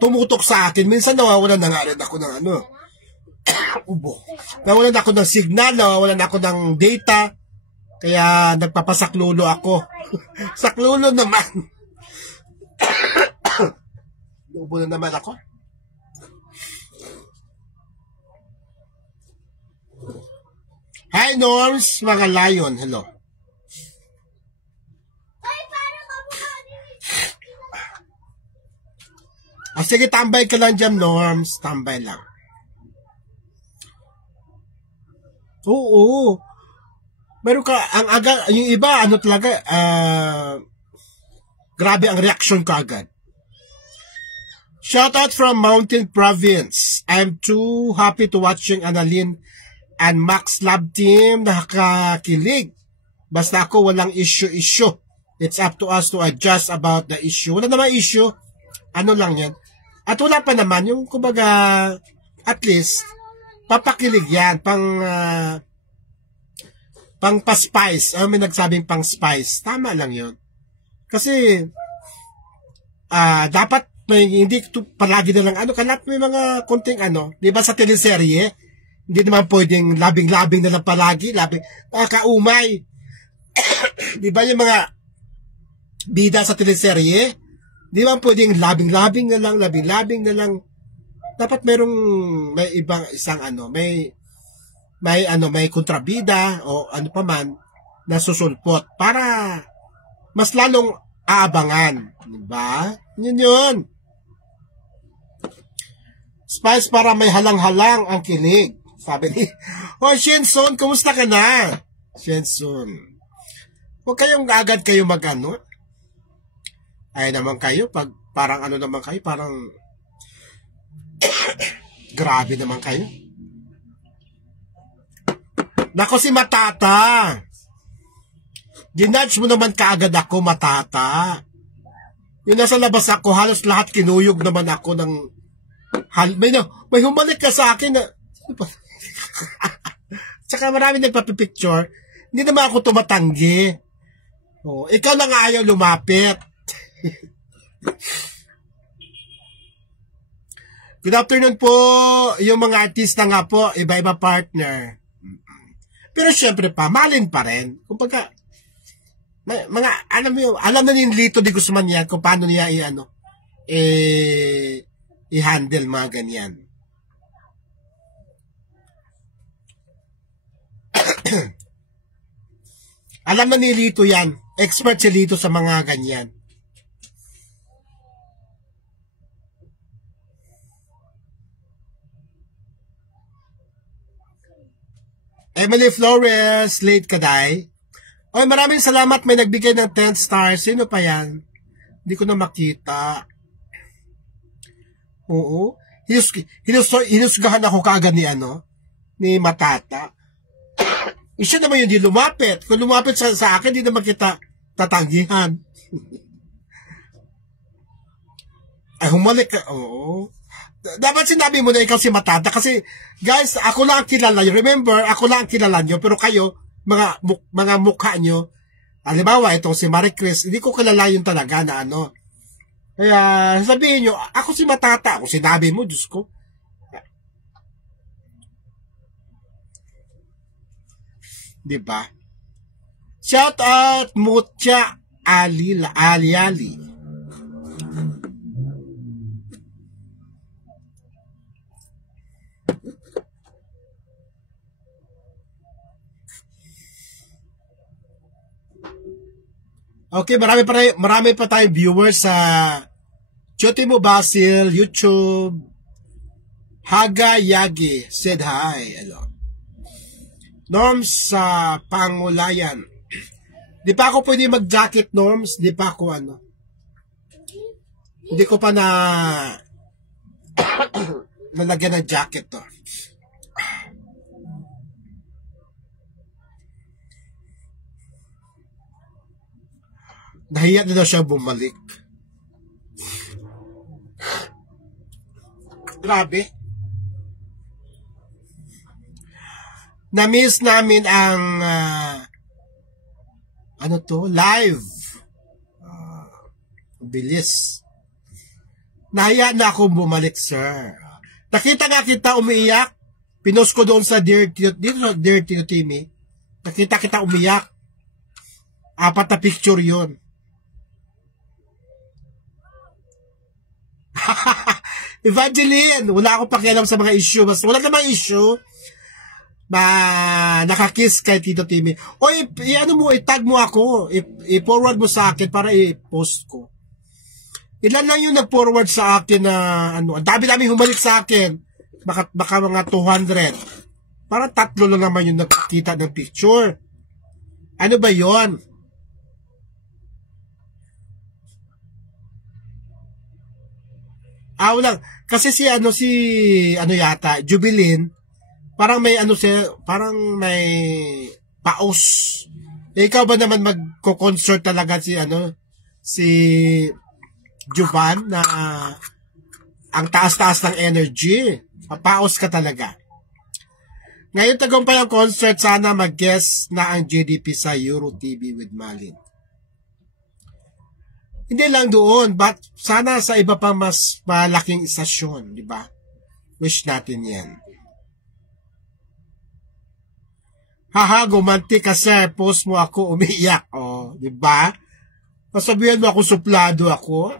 tumutok sa akin. Minsan nawawalan na nga rin ako ng ubo. Nawawalan ako ng signal, nawawalan ako ng data, kaya nagpapasaklulo ako. Saklulo naman. Ubo na naman ako. Hi Norms, mga lion, hello. Sige, tambay ka lang dyan, Norms. Tambay lang. Oo. Meron ka, yung iba, talaga, grabe ang reaction ka agad. Shoutout from Mountain Province. I'm too happy to watching Annalyn and Max Lab Team. Nakakakilig. Basta ako walang issue. It's up to us to adjust about the issue. Wala naman issue. Ano lang yan. At wala pa naman yung kumbaga at least papakilig yan pang pa-spice. May nagsabing pang spice. Tama lang yun. Kasi dapat hindi palagi na lang kalat may mga konting di ba sa teleserye hindi naman pwedeng labing-labing na lang palagi, kaumay. Di ba yung mga bida sa teleserye? Di ba pwedeng labing-labing na lang. Dapat may isang may kontrabida o ano pa man na susulpot para mas lalong aabangan. Di ba? Yun. Spice para may halang-halang ang kilig. Sabi ni, Shensun, kumusta ka na? Shensun. Huwag kayong agad kayo ay naman kayo, pag parang naman kayo, parang grabe naman kayo. Nako si Matata. Ginudge mo naman kaagad ako, Matata. Yung nasa labas ako, halos lahat kinuyog naman ako ng may humalik ka sa akin na tsaka marami nagpapipicture, hindi naman ako tumatanggi. Ikaw lang ayaw lumapit. Good afternoon po, yung mga artista nga po, iba-iba partner. Pero syempre pa, malin pa rin. Kumbaga, alam na ni Lito de Guzman yan kung paano niya i-handle mga ganyan. Alam na ni Lito yan. Expert si Lito sa mga ganyan. Emily Flores, late ka day. Maraming salamat. May nagbigay ng 10 stars. Sino pa yan? Hindi ko na makita. Oo. Hinusgahan ako kaagad ni ni Matata. Siya naman yung di lumapit. Kung lumapit sa akin, di naman kita tatanggihan. Ay, humalik ka. Oo. Dapat sinabi mo na ikaw si Matata kasi, guys, ako lang ang kilala nyo. Remember, ako lang ang kilala nyo. Pero kayo, mga mukha nyo, halimbawa, itong si Marie Chris, hindi ko kilala yun talaga na ano. Kaya, sabihin nyo, ako si Matata. Ako sinabi mo, Diyos ko. Diba? Shout out Mutya Ali. Okay, marami pa tayong viewers sa Chotimo Basil, YouTube. Haga Yagi said hi. Hello. Norms sa Pangulayan. Di pa ako pwede mag-jacket, Norms. Di pa ako ano. Hindi ko pa na nalagyan ng jacket to. Nahiya na daw siya bumalik. Grabe. Na-miss namin ang live. Bilis. Nahiya na akong bumalik, sir. Nakita nga kita umiiyak. Pinost ko doon sa Dear Tino Timmy. Nakita kita umiyak. 4 na picture yun. Evangeline, wala akong pakialam sa mga issue. Basta wala namang issue na nakakiss kay Tito Timmy. O itag mo ako. I-forward mo sa akin para i-post ko. Ilan lang yung nag-forward sa akin na ang dami-dami humalik sa akin. Baka mga 200. Parang 3 lang naman yung nakikita ng picture. Ano ba yon? Wala. Kasi yata, Jubilin, parang may parang may paos. Ikaw ba naman magko-concert talaga si Juban na ang taas-taas ng energy. Papaos ka talaga. Ngayon tagumpay ang concert, sana mag-guest na ang JDP sa Euro TV with Malin. Hindi lang doon, but sana sa iba pang mas malaking istasyon, di ba? Wish natin yan. Haha, gumanti ka sir, post mo ako, umiiyak. Di ba? Pasabihan mo ako, suplado ako.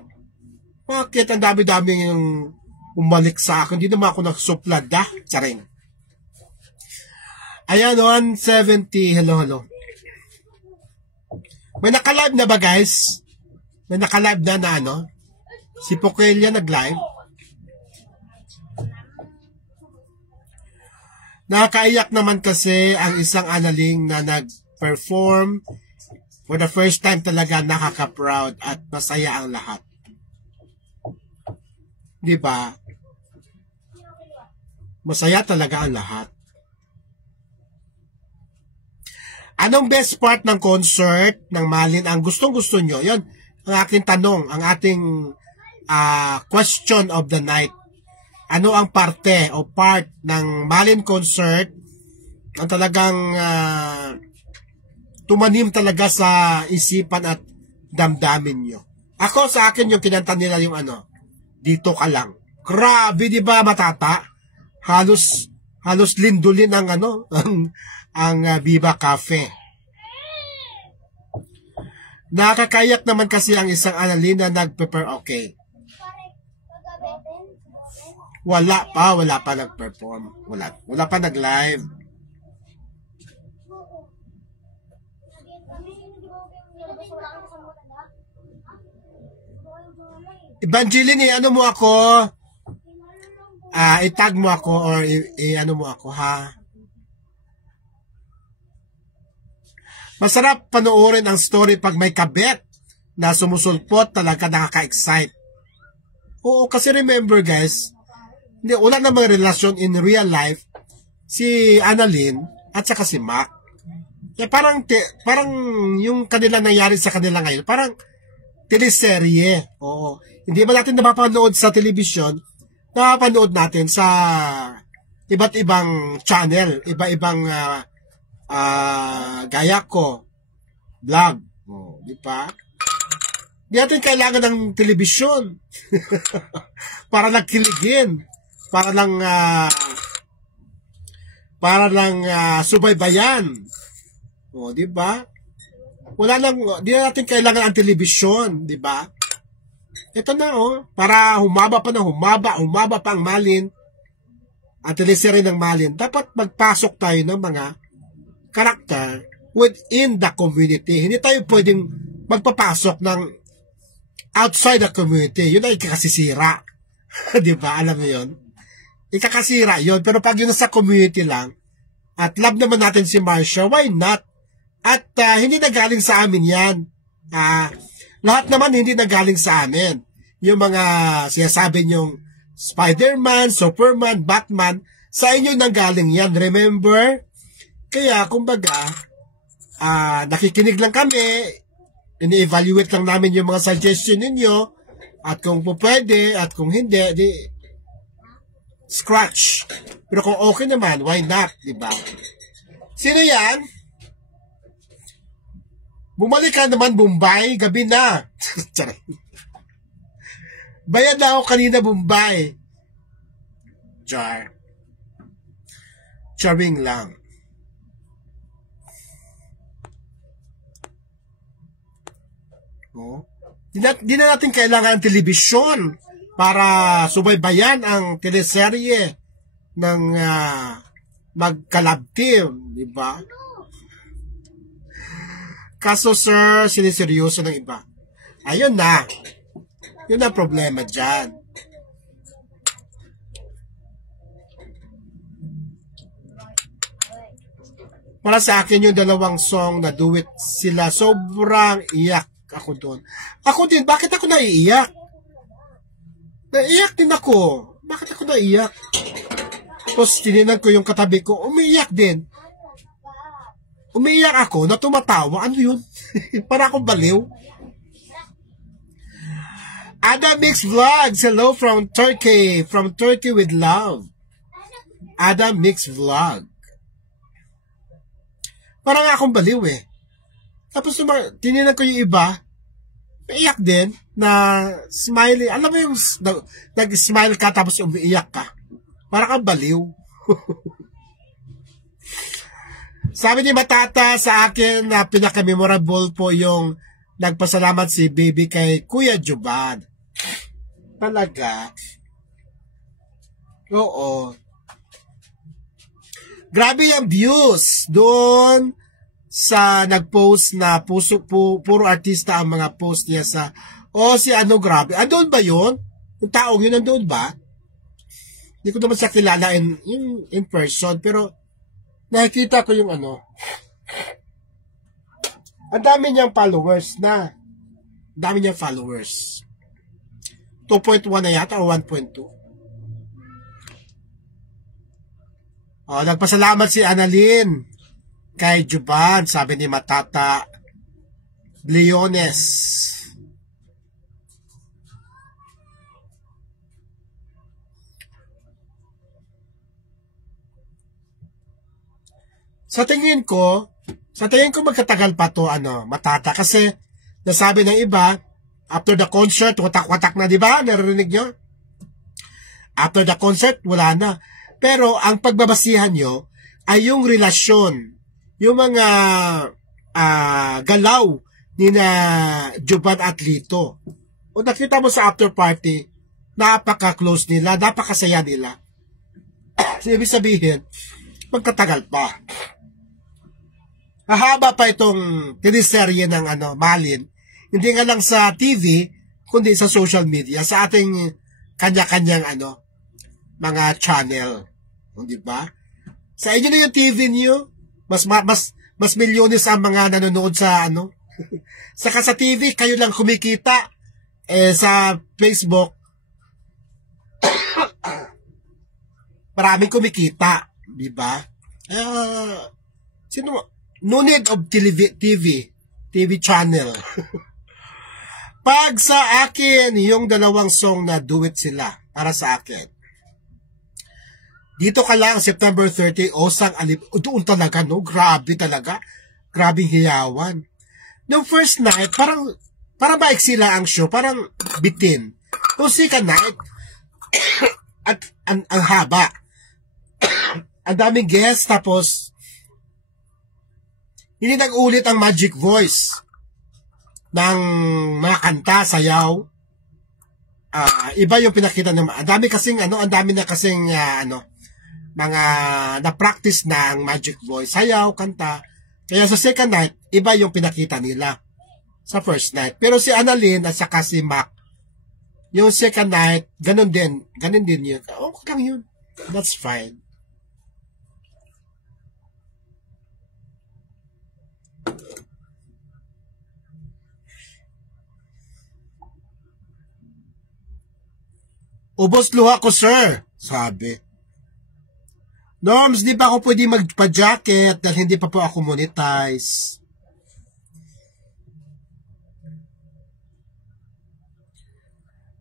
Bakit ang dami-dami yung umalik sa akin? Hindi naman ako nagsuplada. Charing. Ayan, 170. Hello. May naka-live na ba, guys? May naka-live na si Pokelia nag-live. Nakakaiyak naman kasi ang isang analing na nag-perform for the first time, talaga nakaka-proud at masaya ang lahat. Di ba? Masaya talaga ang lahat. Anong best part ng concert ng Malin ang gustong-gusto nyo? Yan ang aking tanong, ang ating question of the night. Ano ang parte o part ng Malin concert ang talagang tumanim talaga sa isipan at damdamin nyo? Ako, sa akin yung kinanta nila yung Dito Ka Lang. Grabe, di ba, Matata? Halos lindulin ang ang Viva Cafe. Nakakayak naman kasi ang isang analin na nag-prepare. Okay. Wala pa nag-perform. Wala pa nag-live. Evangeline, ano mo ako? I-tag mo ako or ano mo ako, ha? Masarap panoorin ang story pag may kabet na sumusulpot, talaga nakaka-excite. Oo, kasi remember guys, wala namang relasyon in real life, si Annalyn at saka si Mac. Parang yung kanila nangyari sa kanila ngayon, parang teleserye. Oo. Hindi ba natin napapanood sa telebisyon? Napapanood natin sa iba't ibang channel, iba-ibang gaya ko, vlog. Oh, di ba? Di natin kailangan ng telebisyon para lang kiligin, para lang subaybayan. O, di ba? Di na natin kailangan ang telebisyon, di ba? Ito na, para humaba pa ang Malin, ang teleserye ng Malin, dapat magpasok tayo ng mga karakter within the community. Hindi tayo pwedeng magpapasok ng outside the community. Yun ay ikakasisira. Di ba? Alam mo yun? Ikakasira yun. Pero pag yun sa community lang, at love naman natin si Marcia, why not? At hindi nagaling sa amin yan. Lahat naman hindi nagaling sa amin. Yung mga sinasabi nyong Spider-Man, Superman, Batman, sa inyo nanggaling yan. Remember? Kaya, kumbaga, nakikinig lang kami, ini-evaluate lang namin yung mga suggestion ninyo, at kung pwede, at kung hindi, di scratch. Pero kung okay naman, why not? Diba? Sino yan? Bumalik ka naman, Bombay. Gabi na. Bayad na ako kanina, Bombay. Charing lang. Oh. Di na natin kailangan ng telebisyon para subaybayan ang teleserye ng mag-collab team, di ba? Kaso sir, siniseryoso ng iba. Ayun na. Yun ang problema dyan. Para sa akin yung dalawang song na Do It sila, sobrang iyak ako doon. Ako din, bakit ako naiiyak? Naiiyak din ako. Bakit ako naiiyak? Tapos tininan ko yung katabi ko, umiiyak din. Umiiyak ako na tumatawa. Ano yun? Para akong baliw. Adam Mix Vlogs. Hello from Turkey. From Turkey with love. Adam Mix Vlog. Parang akong baliw eh. Tapos tininan ko yung iba. Naiyak din na smiley. Alam mo yung nag-smile ka tapos umiiyak ka. Parang kang baliw. Sabi ni Matata sa akin na pinaka-memorable po yung nagpasalamat si Baby kay Kuya Juban. Talaga? Oo. Grabe yung views doon sa nag-post na puro artista ang mga post niya sa si ano grabe. Andun ba yun? Yung taong yun andun ba? Hindi ko naman siya kilala in person pero nakikita ko yung ano. Ang dami niyang followers na. Ang dami niyang followers. 2.1 na yata o 1.2. Nagpasalamat si Annalyn kay Juban, sabi ni Matata Leones. Sa tingin ko magkatagal pa to Matata kasi nasabi ng iba after the concert watak-watak na, di ba? Narinig nyo? After the concert wala na. Pero ang pagbabasihan nyo ay yung relasyon, yung mga galaw ni na Juban at Lito. O nakita mo sa after party, napaka-close nila, napakasaya nila. So, ibig sabihin, magkatagal pa. Mahaba pa itong teleserye ng Malin. Hindi nga lang sa TV, kundi sa social media, sa ating kanya-kanyang mga channel. Di ba? Sa inyo na yung TV niyo, mas milyones ang mga nanonood sa Saka sa TV, kayo lang kumikita. Sa Facebook, maraming kumikita. Di ba? No need of TV channel. Pag sa akin, yung dalawang song na duet sila, para sa akin. Dito ka lang, September 30, Osang Alip. Doon talaga, no? Grabe talaga. Grabing hiyawan. Yung first night, parang maiksi lang ang show, parang bitin. Yung second night, at ang haba. Ang daming guests, tapos hindi nag-ulit ang magic voice ng mga kanta, sayaw. Iba yung pinakita ng ang dami na kasing mga na-practice na ang magic voice, sayaw, kanta. Kaya sa second night, iba yung pinakita nila sa first night. Pero si Annalyn at saka si Mac, yung second night, ganun din yun. Okay lang yun. That's fine. Ubos luha ko, sir, sabi. Norms, di pa ako pwede magpa-jacket dahil hindi pa po ako monetize.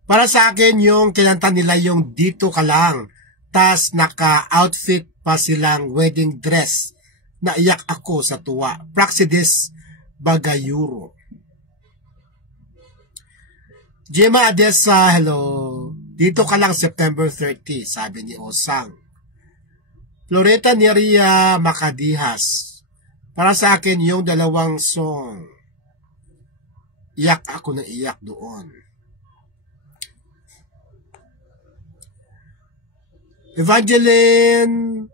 Para sa akin, yung kinanta nila yung dito ka lang, tas naka-outfit pa silang wedding dress. Naiyak ako sa tuwa. Praxidis Bagayuro. Gemma Adesa, hello. Dito ka lang September 30, sabi ni Osang. Floreta Neria Macadihas. Para sa akin, yung dalawang song. Iyak ako na iyak doon. Evangeline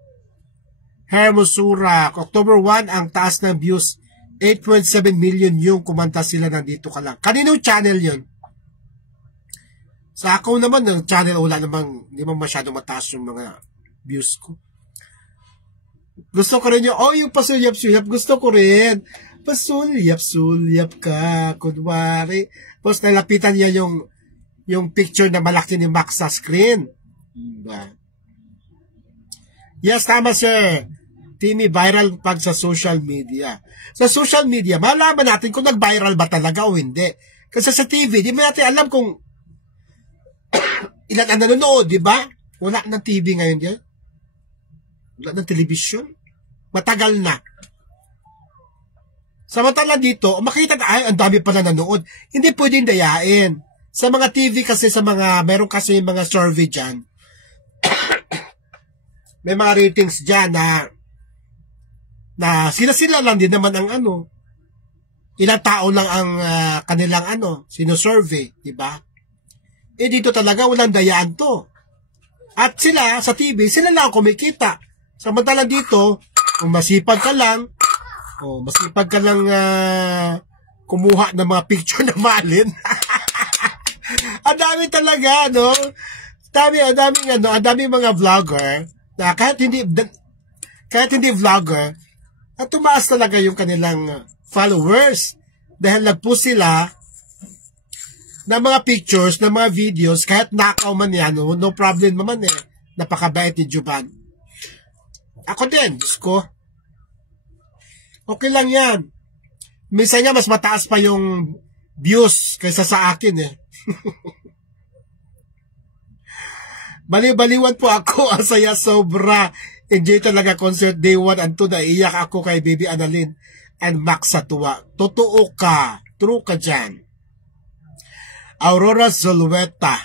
Hermosura. October 1, ang taas ng views. 8.7 million yung kumanta sila na dito ka lang. Kaninong channel yun? Sa ako naman, ng channel, wala namang, hindi mo masyado mataas yung mga views ko. Gusto ko rin yung pasulyap-sulyap, gusto ko rin. Pasulyap-sulyap ka, kunwari. Tapos nalapitan niya yung picture na malaki ni Max sa screen. Diba? Yes, tama, sir. Timmy, viral pag sa social media. Sa social media, malaman natin kung nag-viral ba talaga o hindi. Kasi sa TV, di mo natin alam kung ilan ang nanonood, di ba? Wala ng TV ngayon yan. Wala ng television. Matagal na. Samantala dito, makita na, ay, ang dami pa na nanood. Hindi pwedeng dayain. Sa mga TV kasi, meron kasi mga survey dyan. May mga ratings dyan na sila lang din naman ang ilang tao lang ang kanilang sino-survey, di ba? Eh dito talaga walang dayaan to. At sila sa TV, sila lang kumikita. Samantalang dito, kung masipag ka lang kumuha ng mga picture na malin. Ang dami talaga, no? Ang dami mga vlogger na kahit hindi vlogger, at tumaas talaga yung kanilang followers dahil nag-post sila ng mga pictures, ng mga videos, kahit nakaw man yan, no problem naman eh. Napakabait ni Juban. Ako din, Diyos ko. Okay lang yan. Minsan nga, mas mataas pa yung views kaysa sa akin eh. Baliw-baliwan po ako. Ang saya sobra. Enjoy talaga concert day 1 and 2. Naiyak ako kay Baby Annalyn and Max sa tuwa. Totoo ka. True ka dyan. Aurora Zulueta.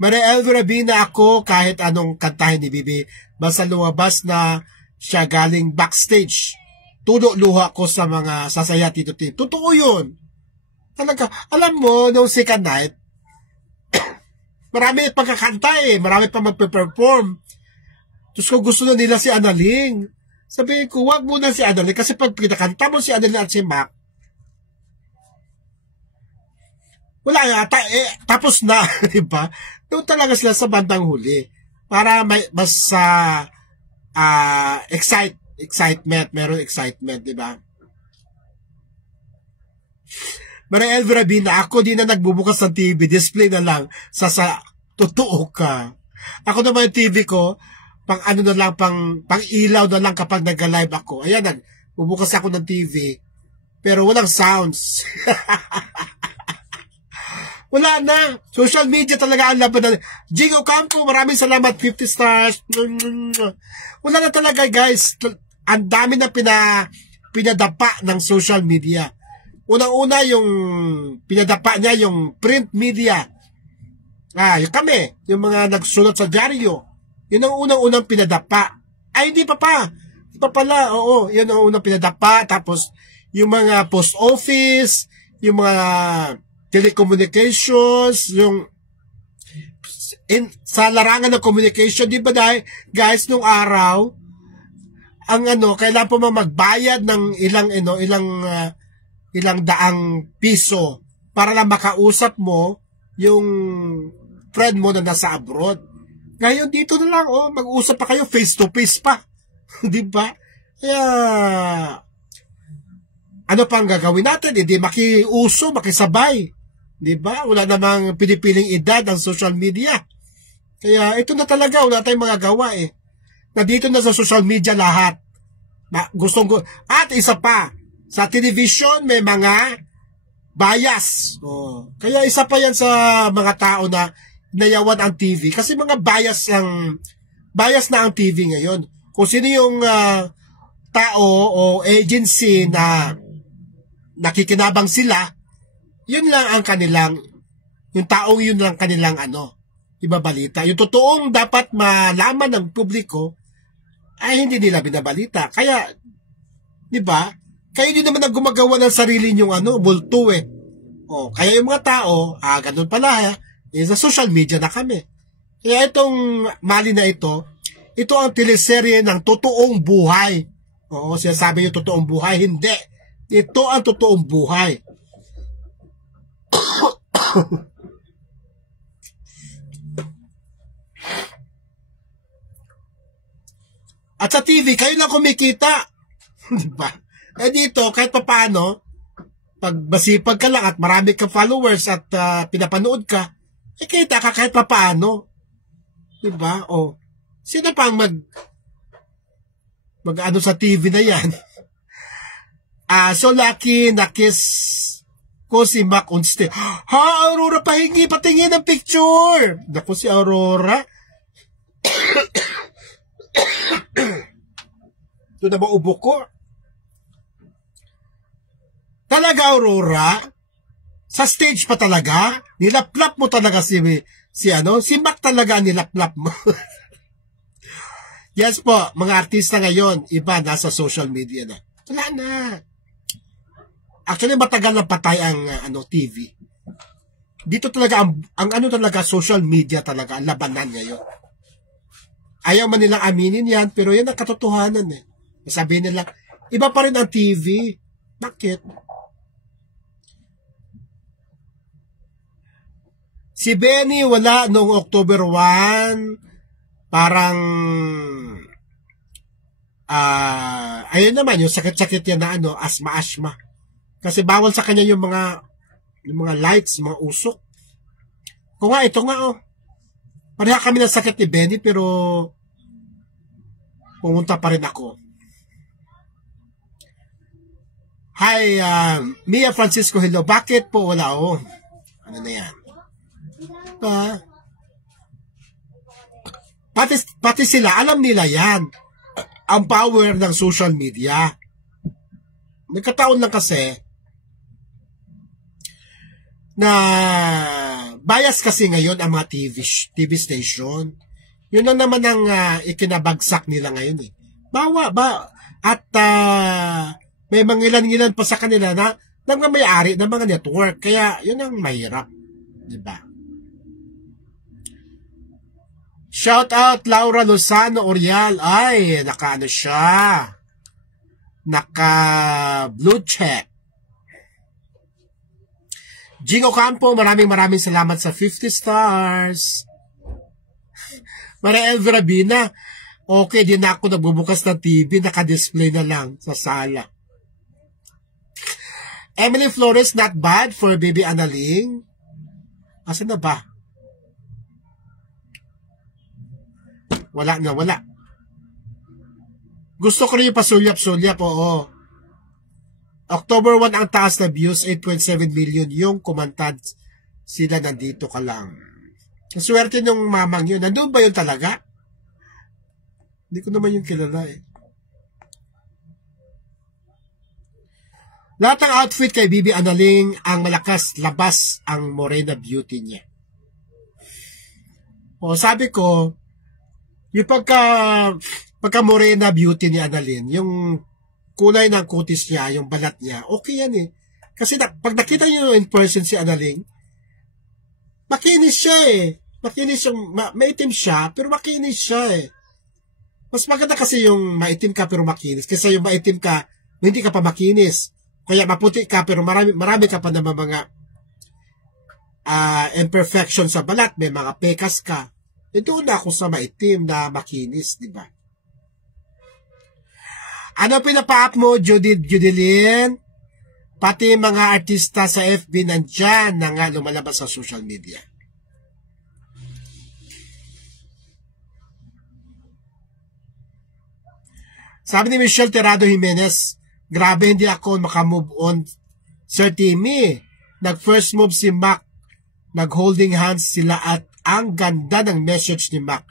Maria Elvira Bina ako kahit anong kantahin ni Bibi. Basta lumabas na siya galing backstage. Tulo luha ko sa mga sasaya Tito Tim. Totoo yun. Talaga. Alam mo, noong second night, marami pagkakanta eh. Marami pa magpe-perform. Tapos kung gusto na nila si Annalyn, sabihin ko, wag muna si Annalyn. Kasi pag pinakanta mo si Annalyn at si Mac, wala yata, tapos na, di ba? Doon talaga sila sa bandang huli. Para mas excitement, meron excitement, di ba? Maria Elvira Bina, ako din na nagbubukas ng TV, display na lang, totoo ka. Ako naman yung TV ko, pang ano na lang, pang ilaw na lang kapag nag-live ako. Ayan, bubukas ako ng TV, pero walang sounds. Wala na. Social media talaga ang laban. Jing Ocampo, maraming salamat. 50 stars. Wala na talaga, guys. Ang dami na pinadapa ng social media. Unang-una yung pinadapa niya, yung print media. Yung kami, yung mga nagsulat sa dyaryo. Yun ang unang-unang pinadapa. Ay, hindi pa pa. Hindi pa pala. Oo, yun ang unang pinadapa. Tapos, yung mga post office, yung mga telecommunications, yung sa larangan ng communication, di ba dahil, guys, nung araw, ang kailangan po magbayad ng ilang daang piso para lang makausap mo yung friend mo na nasa abroad. Ngayon, dito na lang, mag-usap pa kayo, face to face pa. Di ba? Kaya, ano pang gagawin natin? Hindi makiuso, makisabay. Diba? Wala namang pinipiling edad ang social media. Kaya ito na talaga, wala tayong magagawa eh. Nandito na sa social media lahat. At isa pa, sa television may mga bias. Kaya isa pa yan sa mga tao na nayawan ang TV. Kasi mga bias na ang TV ngayon. Kung sino yung tao o agency na nakikinabang sila, yun lang ang kanilang, yung taong yun lang kanilang ibabalita. Yung totoong dapat malaman ng publiko ay hindi nila binabalita. Kaya, di ba? Kayo din naman ang gumagawa ng sarili nyong multo eh. Kaya yung mga tao, ganun pala sa social media na kami. Kaya itong mali na ito ang teleserye ng totoong buhay. Sinasabi yung totoong buhay, hindi. Ito ang totoong buhay. At sa TV, kayo lang kumikita. Diba? Dito, kahit paano, pag masipag ka lang at marami kang followers at pinapanood ka, kita ka kahit paano. Diba? Sino pang mag sa TV na yan? So lucky na kiss ko si Mac Unste. Aurora, patingin ng picture. Naku, si Aurora. Ito na ba ubo ko? Talaga, Aurora? Sa stage pa talaga? Nilaplap mo talaga si Mac talaga nilaplap mo. Yes po, mga artista ngayon, iba nasa social media na. Wala na. Actually, matagal na patay ang TV. Dito talaga, ang talaga, social media talaga, ang labanan ngayon. Ayaw man nilang aminin yan, pero yan ang katotohanan eh. Sabihin nila, iba pa rin ang TV. Bakit? Si Benny wala noong October 1, parang, ayun naman, yung sakit-sakit yan na asma-asma. Kasi bawal sa kanya yung mga lights, mga usok. Kung nga, ito nga pareha kami ng sakit ni Benny, pero pumunta pa rin ako. Hi, Mia Francisco, hello. Bakit po wala ano na yan? Pati sila, alam nila yan. Ang power ng social media. May kataon lang kasi, na bias kasi ngayon ang mga TV station. Yun lang naman ang ikinabagsak nila ngayon eh. At may mangilan-ngilan pa sa kanila na nagmamayari ng mga network. Kaya yun ang mahirap. Diba? Shout out Laura Lozano Orial. Ay, siya. Naka blue check. Jing Ocampo, maraming salamat sa 50 stars. Maria Elverabina, okay, di na ako nagbubukas ng TV, naka-display na lang sa sala. Emily Flores, not bad for baby Analing. Asan na ba? Wala. Gusto ko rin yung pasulyap-sulyap, oo. October 1 ang taas na views, 8.7 million yung kumantad sila nandito ka lang. Swerte nung mamang yun. Nandun ba yun talaga? Hindi ko naman yung kilala eh. Lahat ng outfit kay Bibi Analing ang malakas, labas ang morena beauty niya. O sabi ko, yung pagka morena beauty ni Analing, yung kulay ng kutis niya, yung balat niya, okay yan eh. Kasi pag nakita niyo in person si Analing, makinis siya eh. Makinis yung, maitim siya, pero makinis siya eh. Mas maganda kasi yung maitim ka pero makinis. Kasi yung maitim ka, hindi ka pa makinis. Kaya maputi ka pero marami ka pa naman mga imperfection sa balat. May mga pekas ka. Doon na ako sa maitim na makinis, di ba? Ano pinapa-up mo, Judilyn? Pati mga artista sa FB nandyan na nga lumalabas sa social media. Sabi ni Michelle Terrado Jimenez, grabe hindi ako makamove on. Sir Timmy, nag-first move si Mac, nag-holding hands sila at ang ganda ng message ni Mac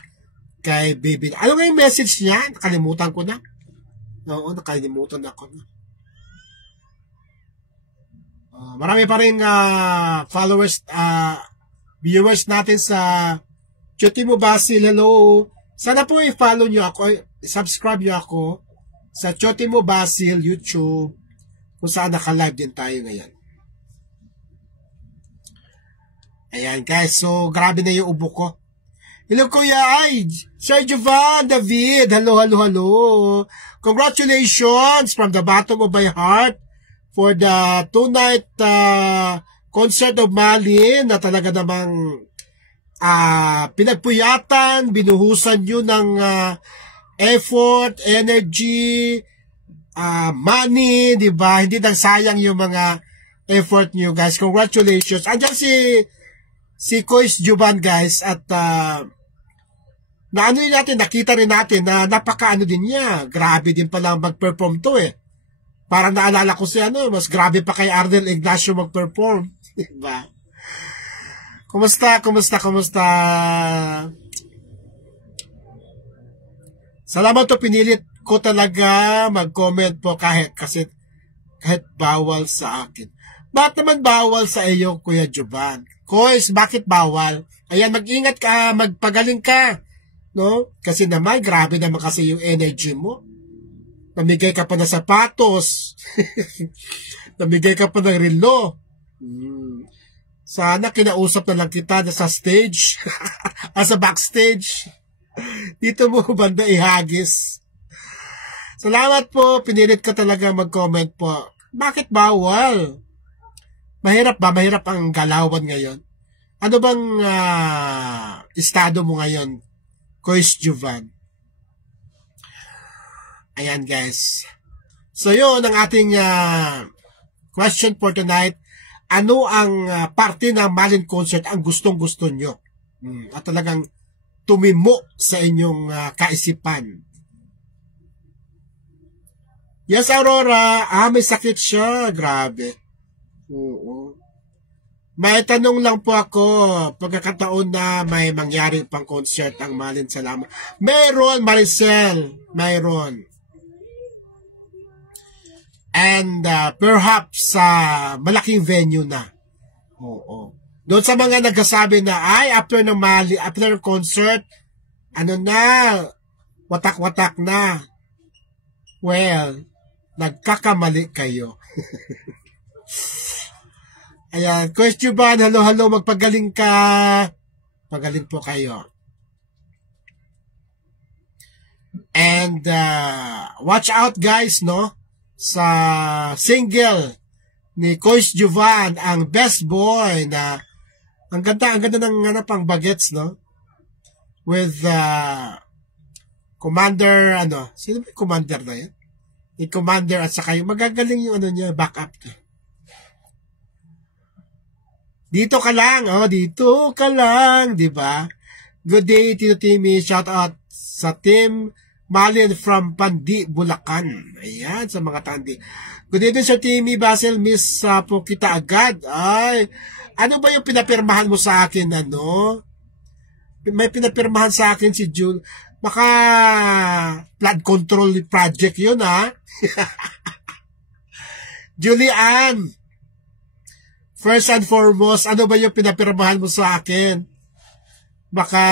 kay Baby. Ano nga yung message niya? Nakalimutan ko na. Oo, nakalimutan ako na. Marami pa rin followers, viewers natin sa Chotimo Basil. Hello. Sana po i-follow nyo ako, i-subscribe nyo ako sa Chotimo Basil YouTube kung saan naka-live din tayo ngayon. Ayan guys, so grabe na yung ubo ko. Hello Kuya Ay, Sir Jovan, David, hello. Congratulations from the bottom of my heart for the 2-night concert of Malin na talaga namang pinagpuyatan, binuhusan nyo ng effort, energy, money, di ba? Hindi nang sayang yung mga effort nyo guys. Congratulations. Andiyan si Kois Juban guys at naano rin natin, nakita rin natin na napakaano din niya. Grabe din pala mag-perform to eh. Parang naalala ko si mas grabe pa kay Ardel Ignacio mag-perform. Diba? Kumusta? Salamat to, pinilit ko talaga mag-comment po kahit bawal sa akin. Bakit naman bawal sa iyo, Kuya Juban? Kois, bakit bawal? Ayan, mag-ingat ka, magpagaling ka. No? Kasi naman, grabe naman kasi yung energy mo. Namigay ka pa ng sapatos. Namigay ka pa ng relo. Sana kinausap na lang kita na sa stage. Sa backstage. Dito mo banda ihagis. Salamat po. Pinilit ka talaga mag-comment po. Bakit bawal? Mahirap ba? Mahirap ang galawan ngayon. Ano bang estado mo ngayon, Kois Juvan? Ayan guys. So yun ang ating question for tonight. Ano ang parte ng Malin concert ang gustong-gusto nyo? At talagang tumimo sa inyong kaisipan. Yes, Aurora. May sakit siya. Grabe. Oo. May tanong lang po ako, pagkakataon na may mangyari pang concert ang Malin Salamat. Mayroon, Maricel. Mayroon. And perhaps malaking venue na. Oo. Doon sa mga nagsasabi na, after ng concert, watak-watak na. Well, nagkakamali kayo. Ayan, question ba? Hello, magpagaling ka. Pagaling po kayo. And watch out guys, no? Sa single ni Kois Juvan, ang Best Boy na ang ganda ng pang bagets, no? With Commander, sino ba yung Commander na yan? Yung Commander at saka yung magagaling yung niya, backup niya. Dito ka lang, di ba? Good day, Tito Timmy. Shout out sa team Malin from Pandi, Bulacan. Ayan, sa mga tandi. Good evening, Sir Timmy Basil. Miss po kita agad. Ay, ano ba yung pinapirmahan mo sa akin, ano? May pinapirmahan sa akin si Jul. Baka flood control project yun, ha? Julian, first and foremost, ano ba yung pinapirmahan mo sa akin? Baka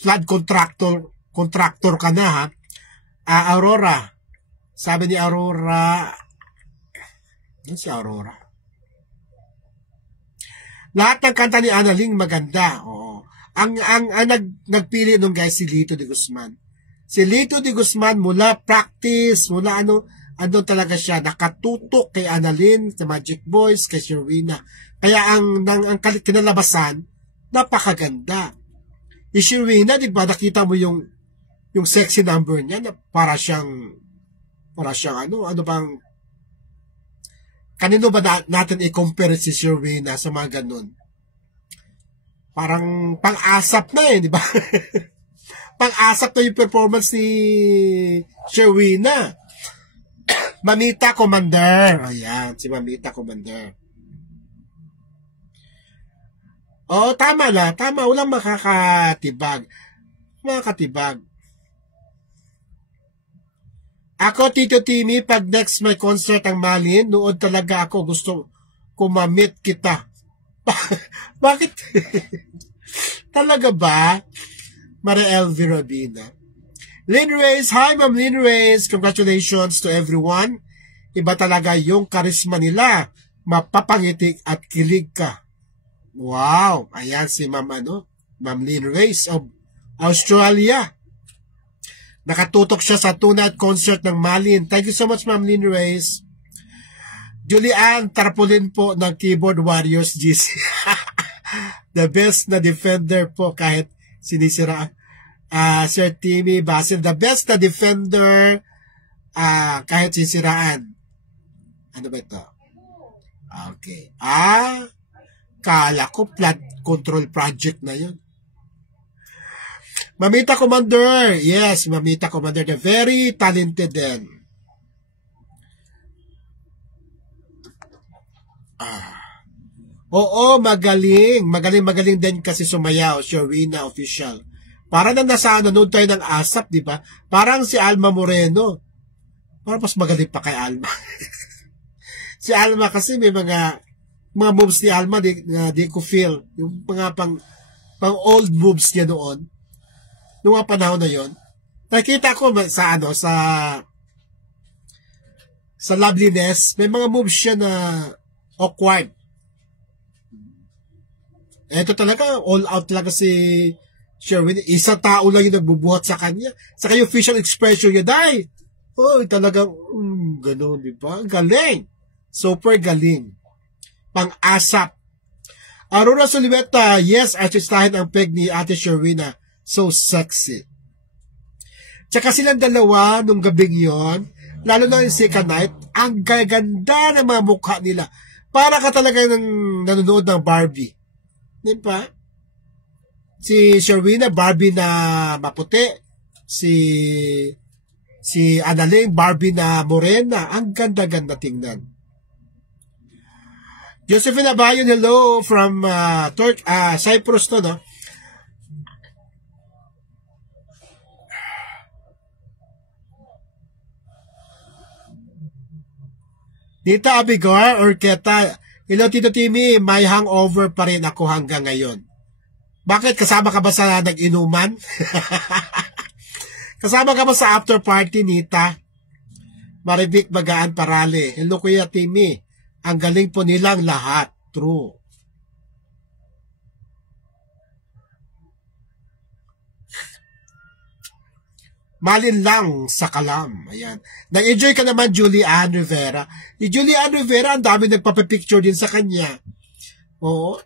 flood contractor ka na, ha? Aurora. Sabi ni Aurora, yan si Aurora. Lahat ng kanta ni Analing maganda. Oo. Ang nagpili nung guys si Lito de Guzman. Si Lito de Guzman mula practice, mula ano talaga siya, nakatutok kay Annalyn, sa Magic Boys, kay Sherwina. Kaya ang kinalabasan, napakaganda. Si Sherwina, di ba, nakita mo yung sexy number niya, na para siyang ano bang, kanino ba natin i-compare si Sherwina sa mga ganun? Parang pang-asap na di ba? Pang-asap na yung performance ni Sherwina. Mamita Commander. Ayan, si Mamita Commander. Oh, tama na. Tama. Walang makakatibag. Ako, Tito Timmy, pag next may concert ang Malin, nood talaga ako. Gusto ko ma-meet kita. Bakit? Talaga ba? Mariel Virabina. Lynn Reyes, hi Ma'am Lynn Reyes. Congratulations to everyone. Iba talaga yung karisma nila. Mapapangiti at kilig ka. Wow. Ayan si Ma'am Ma'am Lynn Reyes of Australia. Nakatutok siya sa two-night concert ng Malin. Thank you so much Ma'am Lynn Reyes. Julian Tarpaulin po ng Keyboard Warriors GC. The best na defender po kahit sinisira. Sir Timmy Basil, the best na defender kahit sinisiraan. Ano ba ito? Okay. Kala ko flood control project na yun. Mamita Commander. Yes, Mamita Commander. The very talented din. Oo, magaling. Magaling din kasi sumayaw. Sherwina official. Para na nasa nanood tayo ng ASAP, di ba? Parang si Alma Moreno. Parang mas magaling pa kay Alma. Si Alma kasi may mga moves ni Alma di ko feel. Yung mga pang old moves niya noon. Noong mga panahon na yon. Nakita ko sa Loveliness, may mga moves siya na awkward. Ito talaga, all out talaga si Sherwin. Isa tao lang yung nagbubuhat sa kanya. Saka yung facial expression niya, talagang, gano'n, di ba? Galing. Super galing. Pang-asap. Aurora Soliveta, yes, artistahin ang peg ni Ate Sherwina. So sexy. Tsaka silang dalawa nung gabing yon, lalo na yung second night, ang gaganda ng mga mukha nila. Para ka talaga nanonood ng Barbie. Di ba? Si Sherwina, Barbie na maputi. Si Annalyn, Barbie na morena. Ang ganda-ganda tingnan. Josephine Abayon, hello from Cyprus to, no? Dita Abigor, Orketa, hello Tito Timmy, may hangover pa rin ako hanggang ngayon. Bakit? Kasama ka ba sa nag-inuman? Kasama ka ba sa after party, Nita? Maribik Bagaan Parale, hello Kuya Timmy, ang galing po nilang lahat. True. Malin lang sa kalam. Ayan. Nag-enjoy ka naman, Julian Rivera. Si Julian Rivera, ang dami nagpapapicture din sa kanya. Oo.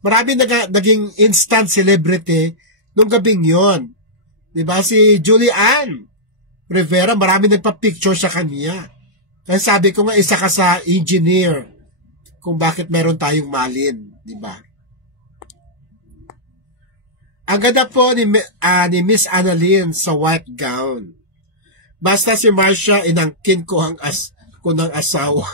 Marami naging instant celebrity nung gabing yon. Diba? Si Julian Rivera, marami nagpapicture sa kanya. Kaya sabi ko nga, isa ka sa engineer kung bakit meron tayong Malin. Diba? Ang ganda po ni Miss Annalyn sa white gown. Basta si Marcia, inangkin ko ng asawa.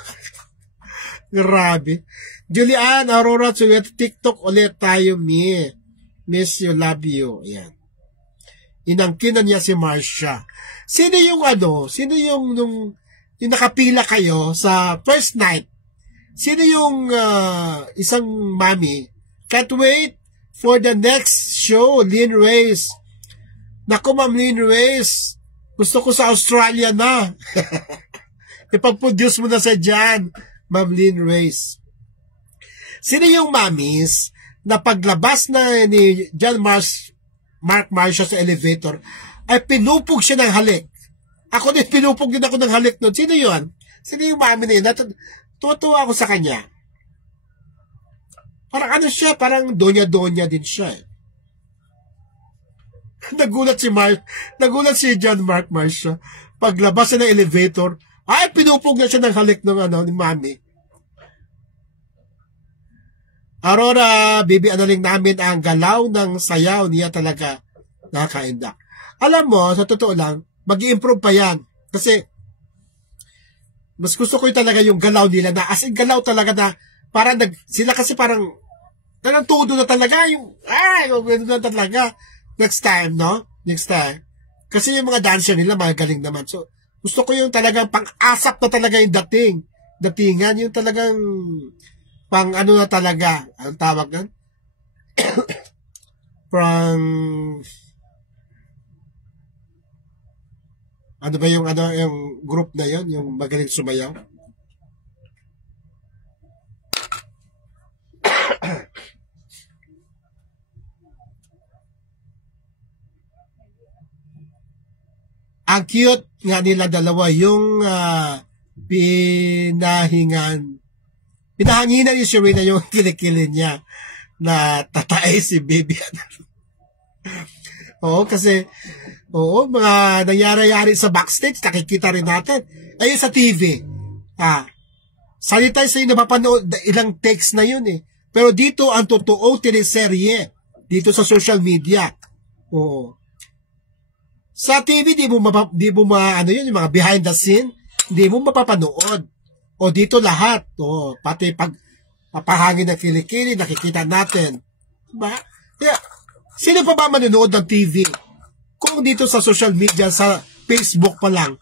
Grabe. Julian, Aurora, TikTok ulit tayo, Miss you, love you. Ayan. Inangkin na niya si Marcia. Sino yung yung nakapila kayo sa first night? Sino yung isang mami? Can't wait for the next show, Lynn Reyes. Naku, Ma'am Lynn Reyes, gusto ko sa Australia na. Ipag-produce mo na sa dyan, Ma'am Lynn Reyes. Sino yung mamis na paglabas na ni Mark Marcia sa elevator, ay pinupog siya ng halik? Ako din, pinupog din ako ng halik nun. Sino yun? Sino yung mami na yun? Tuwa ako sa kanya. Parang siya, parang donya-donya din siya. Nagulat si John Mark Marcia. Paglabas na ng elevator, ay pinupog na siya ng halik ng ni mami. Aurora, bibianaling namin ang galaw ng sayaw niya talaga nakakaindak. Alam mo, sa totoo lang, mag-i-improve pa yan. Kasi, mas gusto ko yung talaga yung galaw nila na, as in galaw talaga na, parang sila kasi parang, todo na talaga, gano'n na talaga. Next time, no? Next time. Kasi yung mga dancer nila, magaling naman. So, gusto ko yung talagang pang-asap na talaga yung datingan, yung talagang, na talaga, ang tawag nan? Ano ba yung group na yon, yung magaling sumayaw? Ang cute nga nila dalawa, yung pinahanginan ni Sherina yung kilikilin niya na tatae si Baby. Oo, kasi mga nangyari-yari sa backstage, nakikita rin natin. Ayun sa TV. Sanitize na yung napapanood, ilang takes na yun eh. Pero dito, ang totoo teleserye. Dito sa social media. Oo. Sa TV, di mo yung mga behind the scene, di mo mapapanood. O dito lahat. O, pati pag papahangin ng kilikili, nakikita natin. Diba? Kaya, sino pa ba manonood ng TV? Kung dito sa social media, sa Facebook pa lang,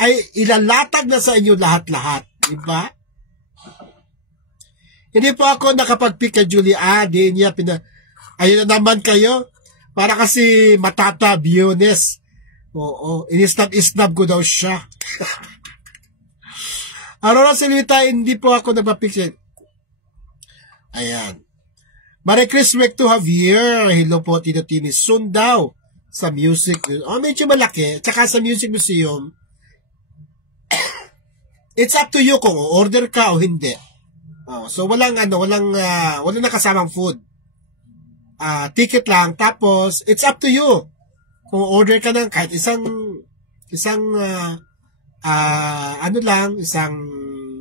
ay ilalatag na sa inyo lahat-lahat. Diba? Hindi po ako nakapag-pick kay Julia. Di niya ayun na naman kayo. Para kasi matata, Biones. Oo, inisnab ko daw siya. Aurora Silvita, hindi po ako nagpa-pick. Ayan. Merry Christmas to Javier. Hello po, Tito Timmy. Soon daw. Sa music, medyo malaki. Tsaka sa Music Museum, it's up to you kung order ka o hindi. So walang nakasamang food. Ticket lang. Tapos, it's up to you. Kung order ka ng kahit isang isang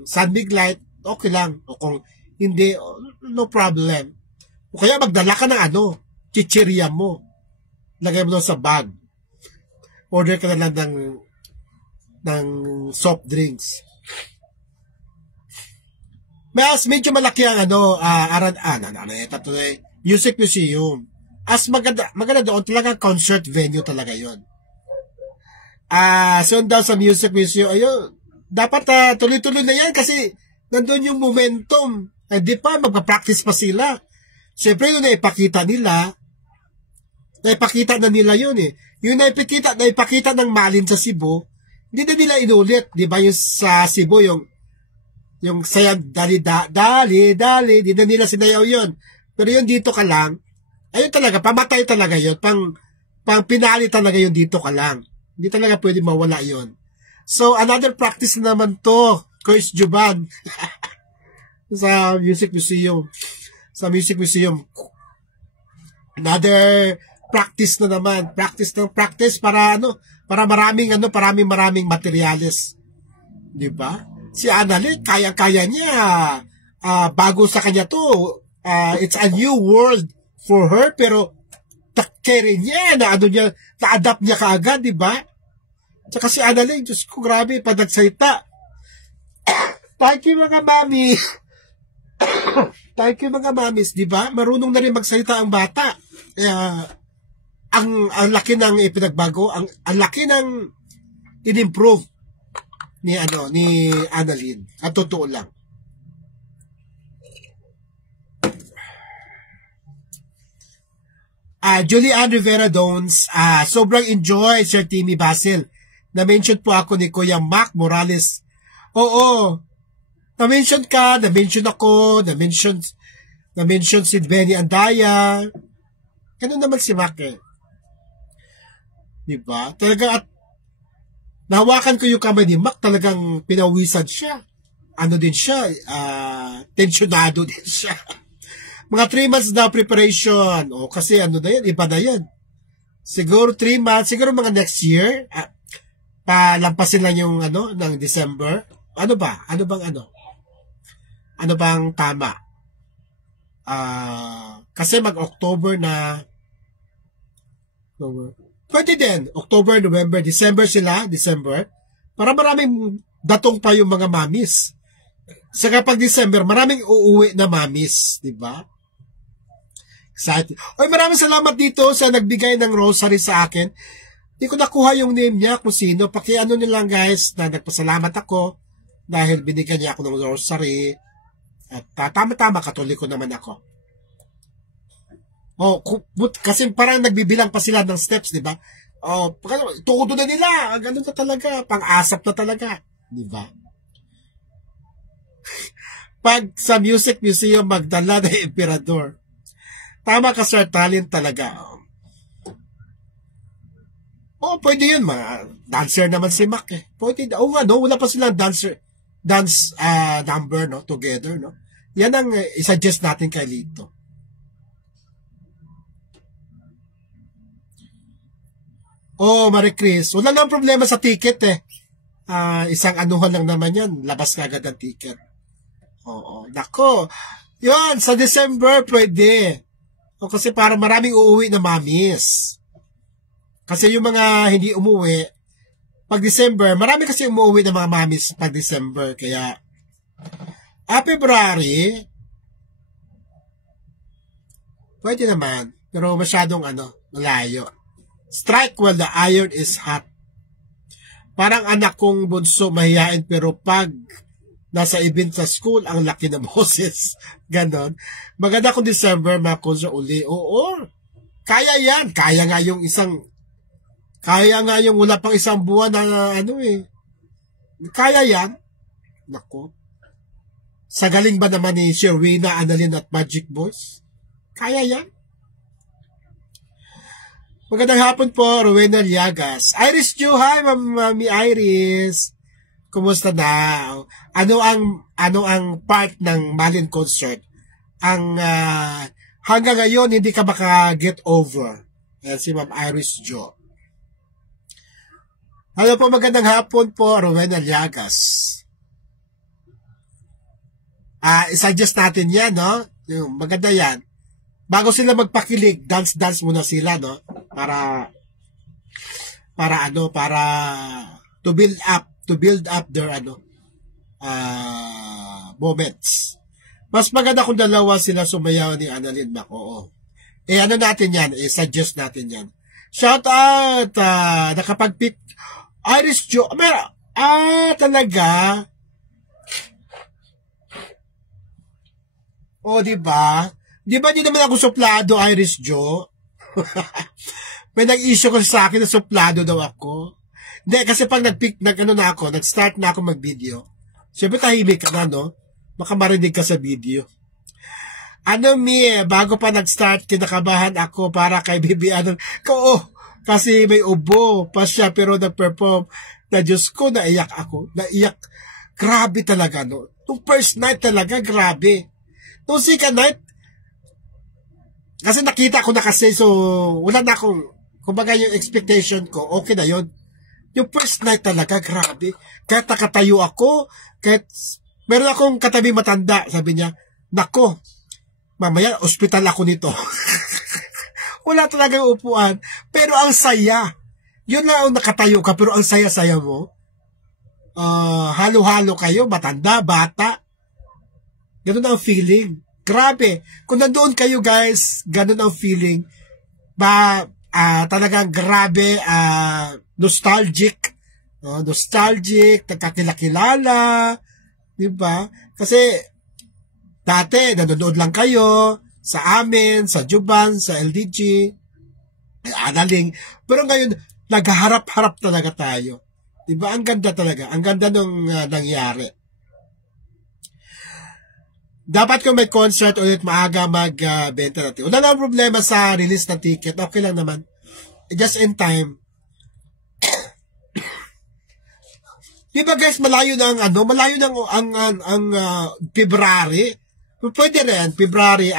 sunbig light, okay lang. O kung hindi, no problem. O kaya magdala ka ng chichirya mo. Lagay mo doon sa bag. Order ka na lang ng soft drinks. Medyo malaki ang Music Museum. Maganda doon, talagang concert venue talaga yun. So daw sa Music Museum, ayun, dapat tuloy-tuloy na yan kasi nandun yung momentum. Hindi pa, magpa-practice pa sila. Siyempre, yun naipakita na nila yun eh. Yung naipakita ng Malin sa Cebu, hindi na nila inulit. Di ba yung sa Cebu, yung sayang dali, di na nila sinayaw yun. Pero yun dito ka lang, ayun talaga, pamatay talaga yun. Pang pinali talaga yun dito ka lang. Hindi talaga pwede mawala yun. So, another practice naman to, Coach Juban. Sa Music Museum. Another practice na naman. Practice para maraming materyales. Di ba? Si Annalyn, kaya niya. Bago sa kanya to, it's a new world for her, pero carry niya, na ano niya, na-adapt niya kaagad, di ba? Tsaka si Annalyn, Diyos ko, grabe, pag nagsalita. Thank you mga mami. Thank you mga mamis, di ba? Marunong na rin magsalita ang bata. Ang laki ng ipinagbago, ang laki ng in-improve ni Annalyn. At totoo lang. Julian Rivera Dons, sobrang enjoy, Sir Timmy Basil. Na-mention po ako ni Kuya Mac Morales. Oo, na-mention ka, na-mention ako, na-mention si Benny Andaya. Ganun naman si Mac eh. Diba? Talaga, at nahawakan ko yung kamay ni Mac, talagang pinawisan siya. Ano din siya, tensyonado din siya. Mga 3 months na preparation. O kasi ano na yan, iba na yan. Siguro 3 months, siguro mga next year. Palampasin lang yung ng December. Ano ba? Ano bang tama? Kasi mag-October na. Pwede din. October, November, December sila. December. Para maraming datong pa yung mga mamis. Sa kapag December, maraming uuwi na mamis. Diba? Excited. Oy, maraming salamat dito sa nagbigay ng rosary sa akin. Di ko nakuha yung name niya kung sino. Pakiano nilang guys na nagpasalamat ako dahil binigyan niya ako ng rosary. At tama-tama, katoliko naman ako. Oh, kasi parang nagbibilang pa sila ng steps, di ba? Oh, todo na nila. Ganun na talaga. Pang-asap na talaga. Di ba? Pag sa Music Museum magdala ng emperador. Tama ka, Sir, talent talaga. Oh, pwede yun. Dancer naman si Mac eh. Pwede. Oo nga, no? Wala pa silang dance number, no? Together, no? Yan ang i-suggest natin kay Lito. Oh, Marie Chris. Wala nang problema sa ticket eh. Isang anuhan lang naman yan. Labas ka agad ang ticket. Oo. Nako. Yun, sa December, pwede. O kasi para maraming uuwi na mamis. Kasi yung mga hindi umuwi, pag December, marami kasi umuwi na mga mamis pag December. Kaya, February, pwede naman. Pero masyadong malayo. Strike while the iron is hot. Parang anak kong bunso mahihain pero pag nasa event sa school, ang laki na boses. Ganon. Maganda kung December, makonsa uli. Oo. Kaya yan. Kaya nga yung wala pang isang buwan na Kaya yan. Nako. Sa galing ba naman ni Sherwina, Annalyn at Magic Boys? Kaya yan. Magandang hapon po, Rowena Liagas. Iris Ju, hi, Mami Iris. Kumusta na? Ano ang part ng Malin concert? Hanggang ngayon hindi ka maka-get over. Ayan, si Ma'am Iris Jo. Hello po, magandang hapon po, Rowena Liagas. I-suggest natin yan, no? Maganda yan. Bago sila magpakilig, dance muna sila, no? Para to build up their moments. Mas maganda kung dalawa sila sumayaw ni Annalyn Mac. Oo. Natin yan, suggest natin yan. Shout out, nakapag-pick Iris Jo. Talaga? O, diba? Diba di naman ako suplado, Iris Jo? May nag-issue kasi sa akin na suplado daw ako. Hindi, kasi pag nag-start na ako mag-video, siyempre tahimik ka na, no? Baka marinig ka sa video. Bago pa nag-start, kinakabahan ako para kay Bibi kasi may ubo pa siya, pero nag-perform. Na Diyos ko, naiyak ako. Naiyak. Grabe talaga, no? Nung first night talaga, grabe. Nung second night, kasi nakita ko na kasi, so, wala na akong, kumbaga yung expectation ko, okay na yun. Yung first night talaga, grabe. Kahit nakatayo ako, kahit meron akong katabi matanda, sabi niya, nako, mamaya, ospital ako nito. Wala talagang upuan. Pero ang saya. Yun lang ang nakatayo ka, pero ang saya-saya mo. Halo-halo kayo, matanda, bata. Ganun ang feeling. Grabe. Kung nandoon kayo guys, ganun ang feeling. Talagang grabe, nostalgic. Nostalgic, nagkakilala. Diba? Kasi, dati, nanonood lang kayo sa amin, sa Juban, sa LDG, Analing. Pero ngayon, nagharap-harap talaga tayo. Diba? Ang ganda talaga. Ang ganda nung nangyari. Dapat kung may concert ulit maaga magbenta natin. Wala na problema sa release ng ticket. Okay lang naman. Just in time. Diba guys, malayo na ang February. Pwede rin, February,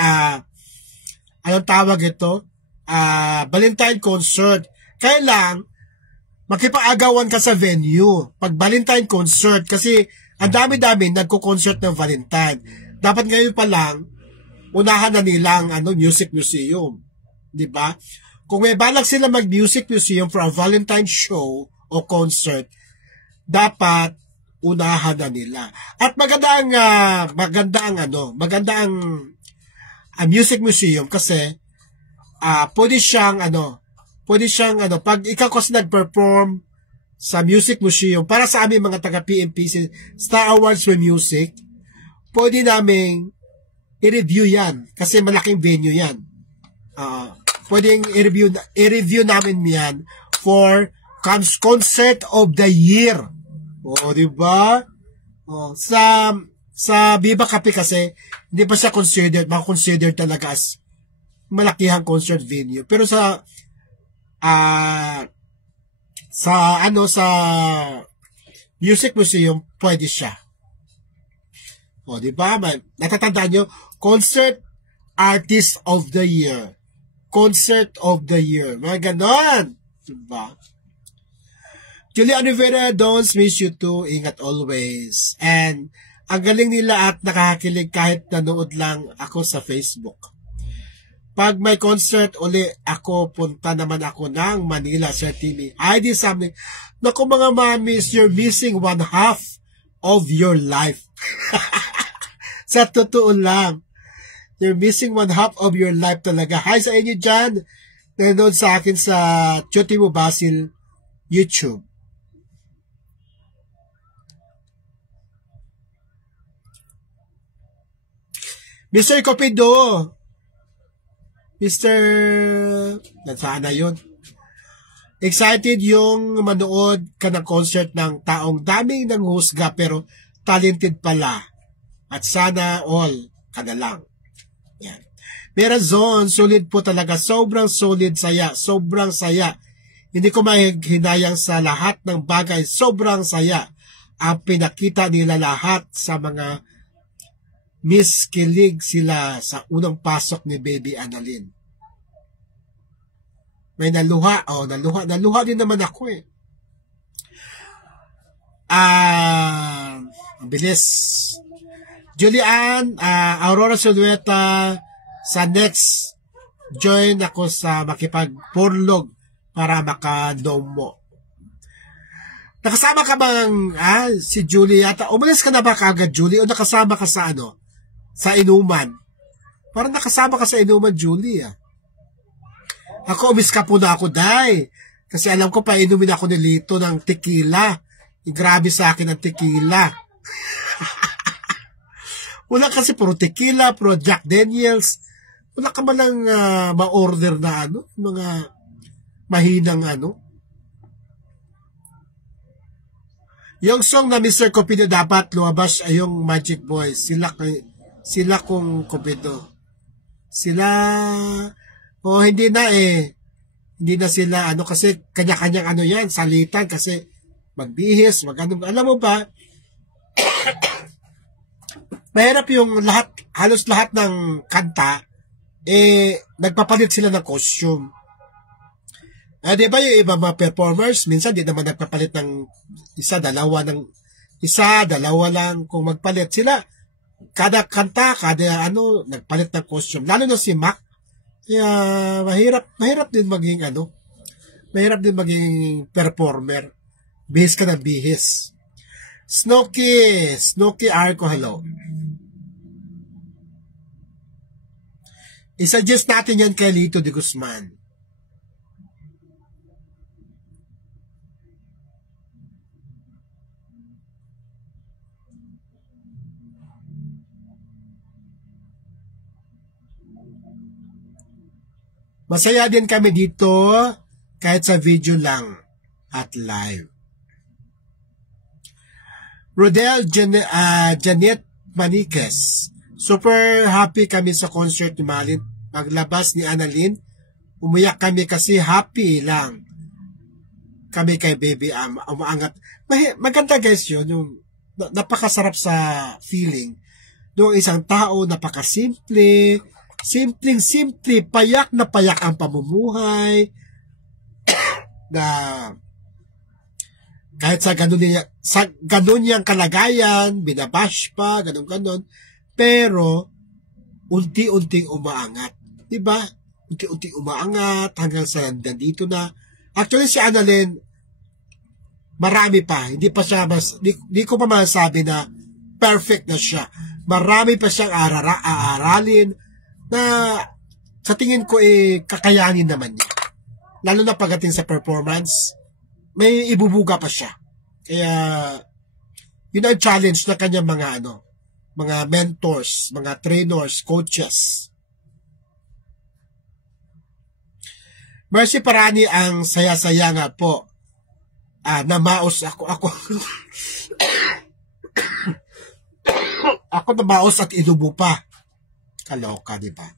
anong tawag ito? Valentine concert. Kaya lang, makipag-agawan ka sa venue pag Valentine concert kasi ang dami-dami nagko-concert ng Valentine. Dapat ngayon pa lang unahan na nilang music museum, 'di ba? Kung may balak sila mag-music museum for a Valentine show o concert, dapat unahan na nila. At maganda ang music museum kasi pwede siyang pag ikaw kasi nag-perform sa Music Museum, para sa aming mga taga-PMPC, Star Awards for Music, pwede namin i-review yan, kasi malaking venue yan. Pwedeng i-review namin yan for Concert of the Year. Diba? Sa Viva Cafe kasi, hindi pa siya considered talaga as malakihang concert venue. Pero sa Music Museum, pwede siya. Di ba? Natatandaan nyo, Concert Artist of the Year. Concert of the Year. Mga ganon. Diba? Julia Rivera, don't miss you too. Ingat always. And ang galing nila at nakakakilig kahit nanood lang ako sa Facebook. Pag may concert uli, punta naman ako ng Manila, Sir Timmy. I did something. Naku mga mamis, you're missing one half of your life. Sa totoo lang. You're missing one half of your life talaga. Hi sa inyo dyan. Nanonood sa akin sa Chuti Mo Basil YouTube. Mr. Copido. Nasaan na yun? Excited yung manood ka ng concert ng taong daming nanghusga pero talented pala. At sana all ka na lang. Yan. Merazon, solid po talaga. Sobrang solid, saya. Sobrang saya. Hindi ko mahinayang sa lahat ng bagay. Sobrang saya. Ang pinakita nila lahat sa mga kilig sila sa unang pasok ni Baby Annalyn. May naluha. Naluha din naman ako eh. Bilis. Julian, Aurora Sulueta, sa next, join ako sa makipagpurlog para makadomo. Nakasama ka bang, si Julie yata? Umalis ka na ba kaagad, Julie? O nakasama ka sa sa inuman? Parang nakasama ka sa inuman, Julie, Ako, umis ka po na ako, Day. Kasi alam ko, painumin ako ni Lito ng tequila. Grabe sa akin ang tequila. Wala kasi puro tequila, puro Jack Daniels. Wala ka man lang ma-order na mga mahinang Yung song na Mr. Cupido dapat lumabas ay yung Magic Boys. Sila kung Cupido. Hindi na Hindi na sila kasi kanya-kanyang yan, salitan kasi magbihis, alam mo ba? Mahirap yung halos lahat ng kanta nagpapalit sila ng costume. Di ba yung iba mga performers, minsan di naman nagpapalit ng dalawa lang kung magpalit sila. Kada kanta, nagpalit ng costume. Lalo na si Mac, Kaya mahirap din maging mahirap din maging performer. Bihis ka ng bihis. Snooki Arco, hello. I-suggest natin yan kay Lito de Guzman. Masaya din kami dito kahit sa video lang at live. Rodel Janet Maniquez, super happy kami sa concert ni Malin. Paglabas ni Annalyn, umiyak kami kasi happy lang kami kay Baby umaangat. Maganda guys yun, yung napakasarap sa feeling. Yung isang tao, napakasimple, simple, payak na payak ang pamumuhay, na kahit sa ganun niyang kalagayan, binabash pa, ganun, pero unti-unting umaangat. Diba? Unti-unting umaangat hanggang sa nandito na. Actually, si Annalyn, marami pa. Hindi ko pa masasabi na perfect na siya. Marami pa siyang aaralin na sa tingin ko kakayanin naman niya. Lalo na pagdating sa performance, may ibubuga pa siya. Kaya, yun ang challenge na kanyang mga mentors, mga trainers, coaches. Mercy Parani, ang saya-saya nga po. Namaos ako. Ako namaos at inubo pa. Kaloka, di ba?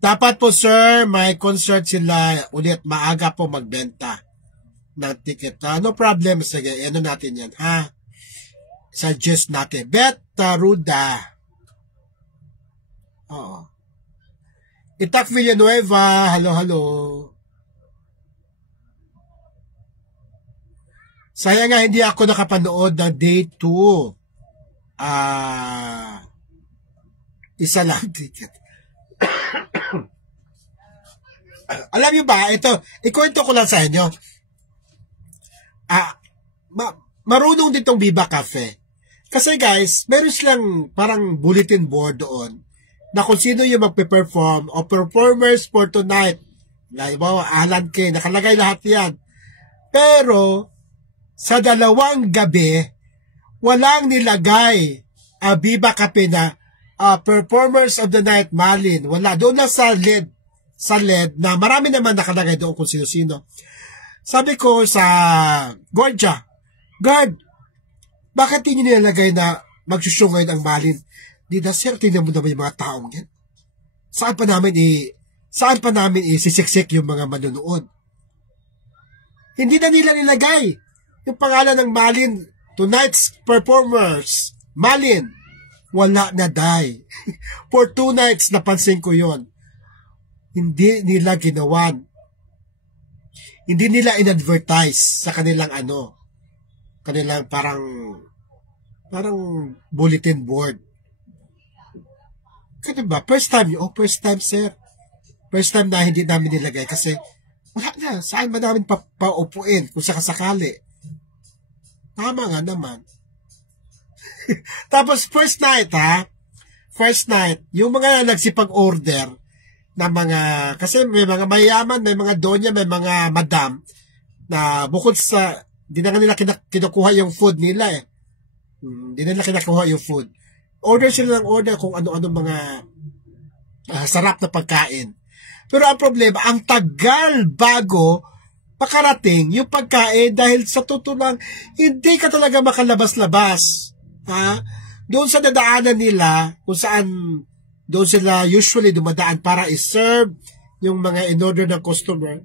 Dapat po sir, may concert sila ulit, maaga po magbenta ng ticket. No problem, sige, natin yan, ha? Suggest natin. Beta Ruda. Oo. Itak Villanueva, hello. Sayang nga hindi ako nakapanood ng day 2. Isa lang ticket. Alam niyo ba, ikwento ko lang sa inyo. Marunong din tong Viva Cafe. Kasi guys, meron silang parang bulletin board doon na kung sino yung magpe-perform o performers for tonight. Halimbawa, Alan K, nakalagay lahat yan. Pero, sa 2 gabi, walang nilagay Viva Cafe na performers of the night, Malin. Wala. Doon na sa LED na marami naman nakalagay doon kung sino-sino. Sabi ko sa Gorgia, God, bakit hindi nilalagay na magsusyong ngayon ang Malin? Di na sir, tingnan mo naman yung mga taong yan. Saan pa namin sisiksik yung mga manonood? Hindi na nila nilagay yung pangalan ng Malin, tonight's performers, Malin. Wala na, day. For 2 nights, napansin ko yon. Hindi nila ginawan. Hindi nila in-advertise sa kanilang kanilang parang bulletin board. Kasi ba, first time sir. First time na hindi namin nilagay kasi wala na, saan ba namin paupuin kung sakasakali. Tama nga naman. Tapos first night, yung mga nagsipag-order na kasi may mga mayaman, may mga donya, may mga madam na bukod sa, di na nila kinukuha yung food nila Di nila kinukuha yung food. Order sila ng order kung ano-ano mga sarap na pagkain. Pero ang problema, ang tagal bago pakarating yung pagkain dahil sa tutulang hindi ka talaga makalabas-labas. Doon sa dadaanan nila, kung saan doon sila usually dumadaan para i-serve yung mga in-order ng customer,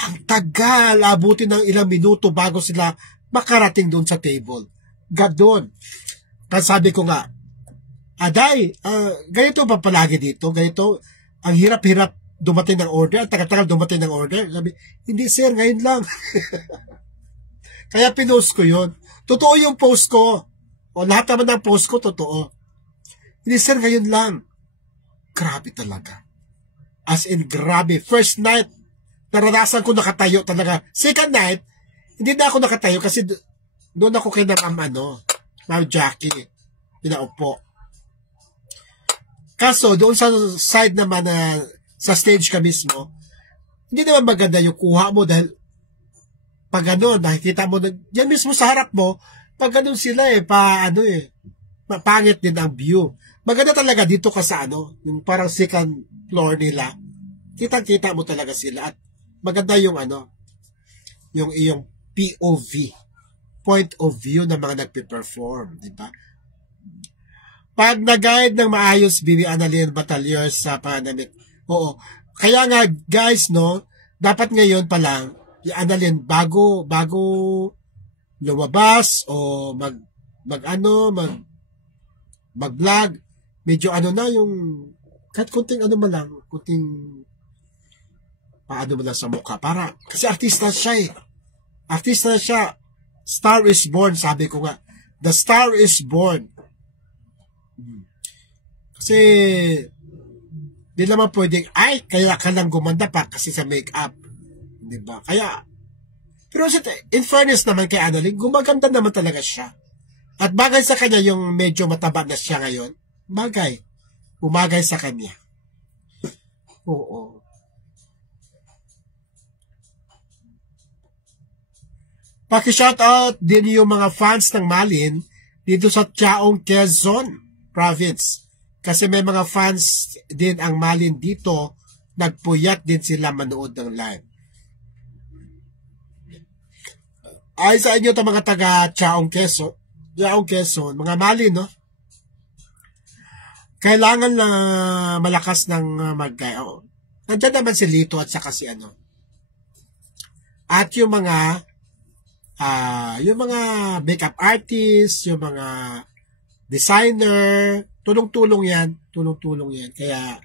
ang tagal, abutin ng ilang minuto bago sila makarating doon sa table. Gadon. Kasi sabi ko nga, Aday, ganito ba palagi dito? Ganito, ang hirap-hirap dumating ng order, ang tagal-tagal dumating ng order. Sabi, hindi sir, ngayon lang. Kaya pinost ko yun. Totoo yung post ko. O lahat naman ng post ko, totoo. Hindi sir, ngayon lang. Grabe talaga. As in, grabe. First night, naranasan ko nakatayo talaga. Second night, hindi na ako nakatayo kasi doon ako kay Ma'am Jackie. Pinaupo. Kaso, doon sa side naman na sa stage ka mismo, hindi naman maganda yung kuha mo dahil pag nakikita mo, yan mismo sa harap mo, pag sila pangit din ang view. Maganda talaga dito ka sa yung parang second floor nila. Kitang-kita mo talaga sila at maganda yung yung iyong POV, point of view ng mga nagpe-perform, di ba? Pag nag-guide ng maayos, Bibi Annalyn Batalier sa pandemic. Oo. Kaya nga, guys, dapat ngayon pa lang, Annalyn, bago lumabas o mag-vlog, medyo yung kahit kunting kunting paano mo lang sa mukha para kasi artista siya artista siya, star is born, sabi ko nga, the star is born. Kasi di naman pwedeng kaya ka lang gumanda pa kasi sa makeup, di ba? Kaya pero in fairness naman kay Annalyn, gumaganda naman talaga siya. At bagay sa kanya yung medyo mataba na siya ngayon. Umagay sa kanya. Oo. Paki-shoutout din yung mga fans ng Malin dito sa Chaong, Quezon Province. Kasi may mga fans din ang Malin dito, nagpuyat din sila manood ng live. Ay sa inyo ito mga taga Chaong, Quezon, mga Malin, kailangan na malakas ng mag-gaya. Nandiyan naman si Lito at saka si At yung mga makeup artist, yung mga designer, tulong-tulong yan. Kaya,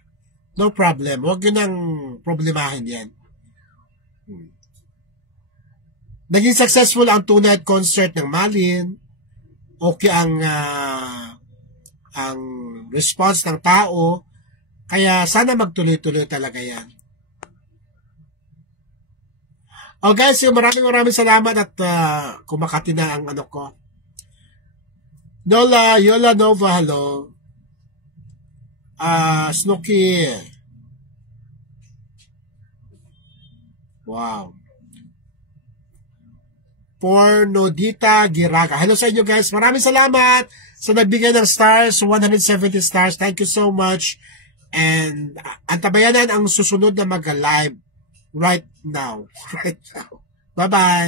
no problem. Huwag yun ang problemahin yan. Naging successful ang two-night concert ng Malin. Okay ang response ng tao. Kaya sana magtuloy-tuloy talaga yan. Guys, maraming salamat at kumakati na ang ko. Yola Nova, hello. Snooki. Wow. Pornodita Giraga. Hello sa inyo guys. Maraming salamat sa nagbigay ng stars, 170 stars. Thank you so much. And antabayanan ang susunod na mag-live right now. Bye-bye.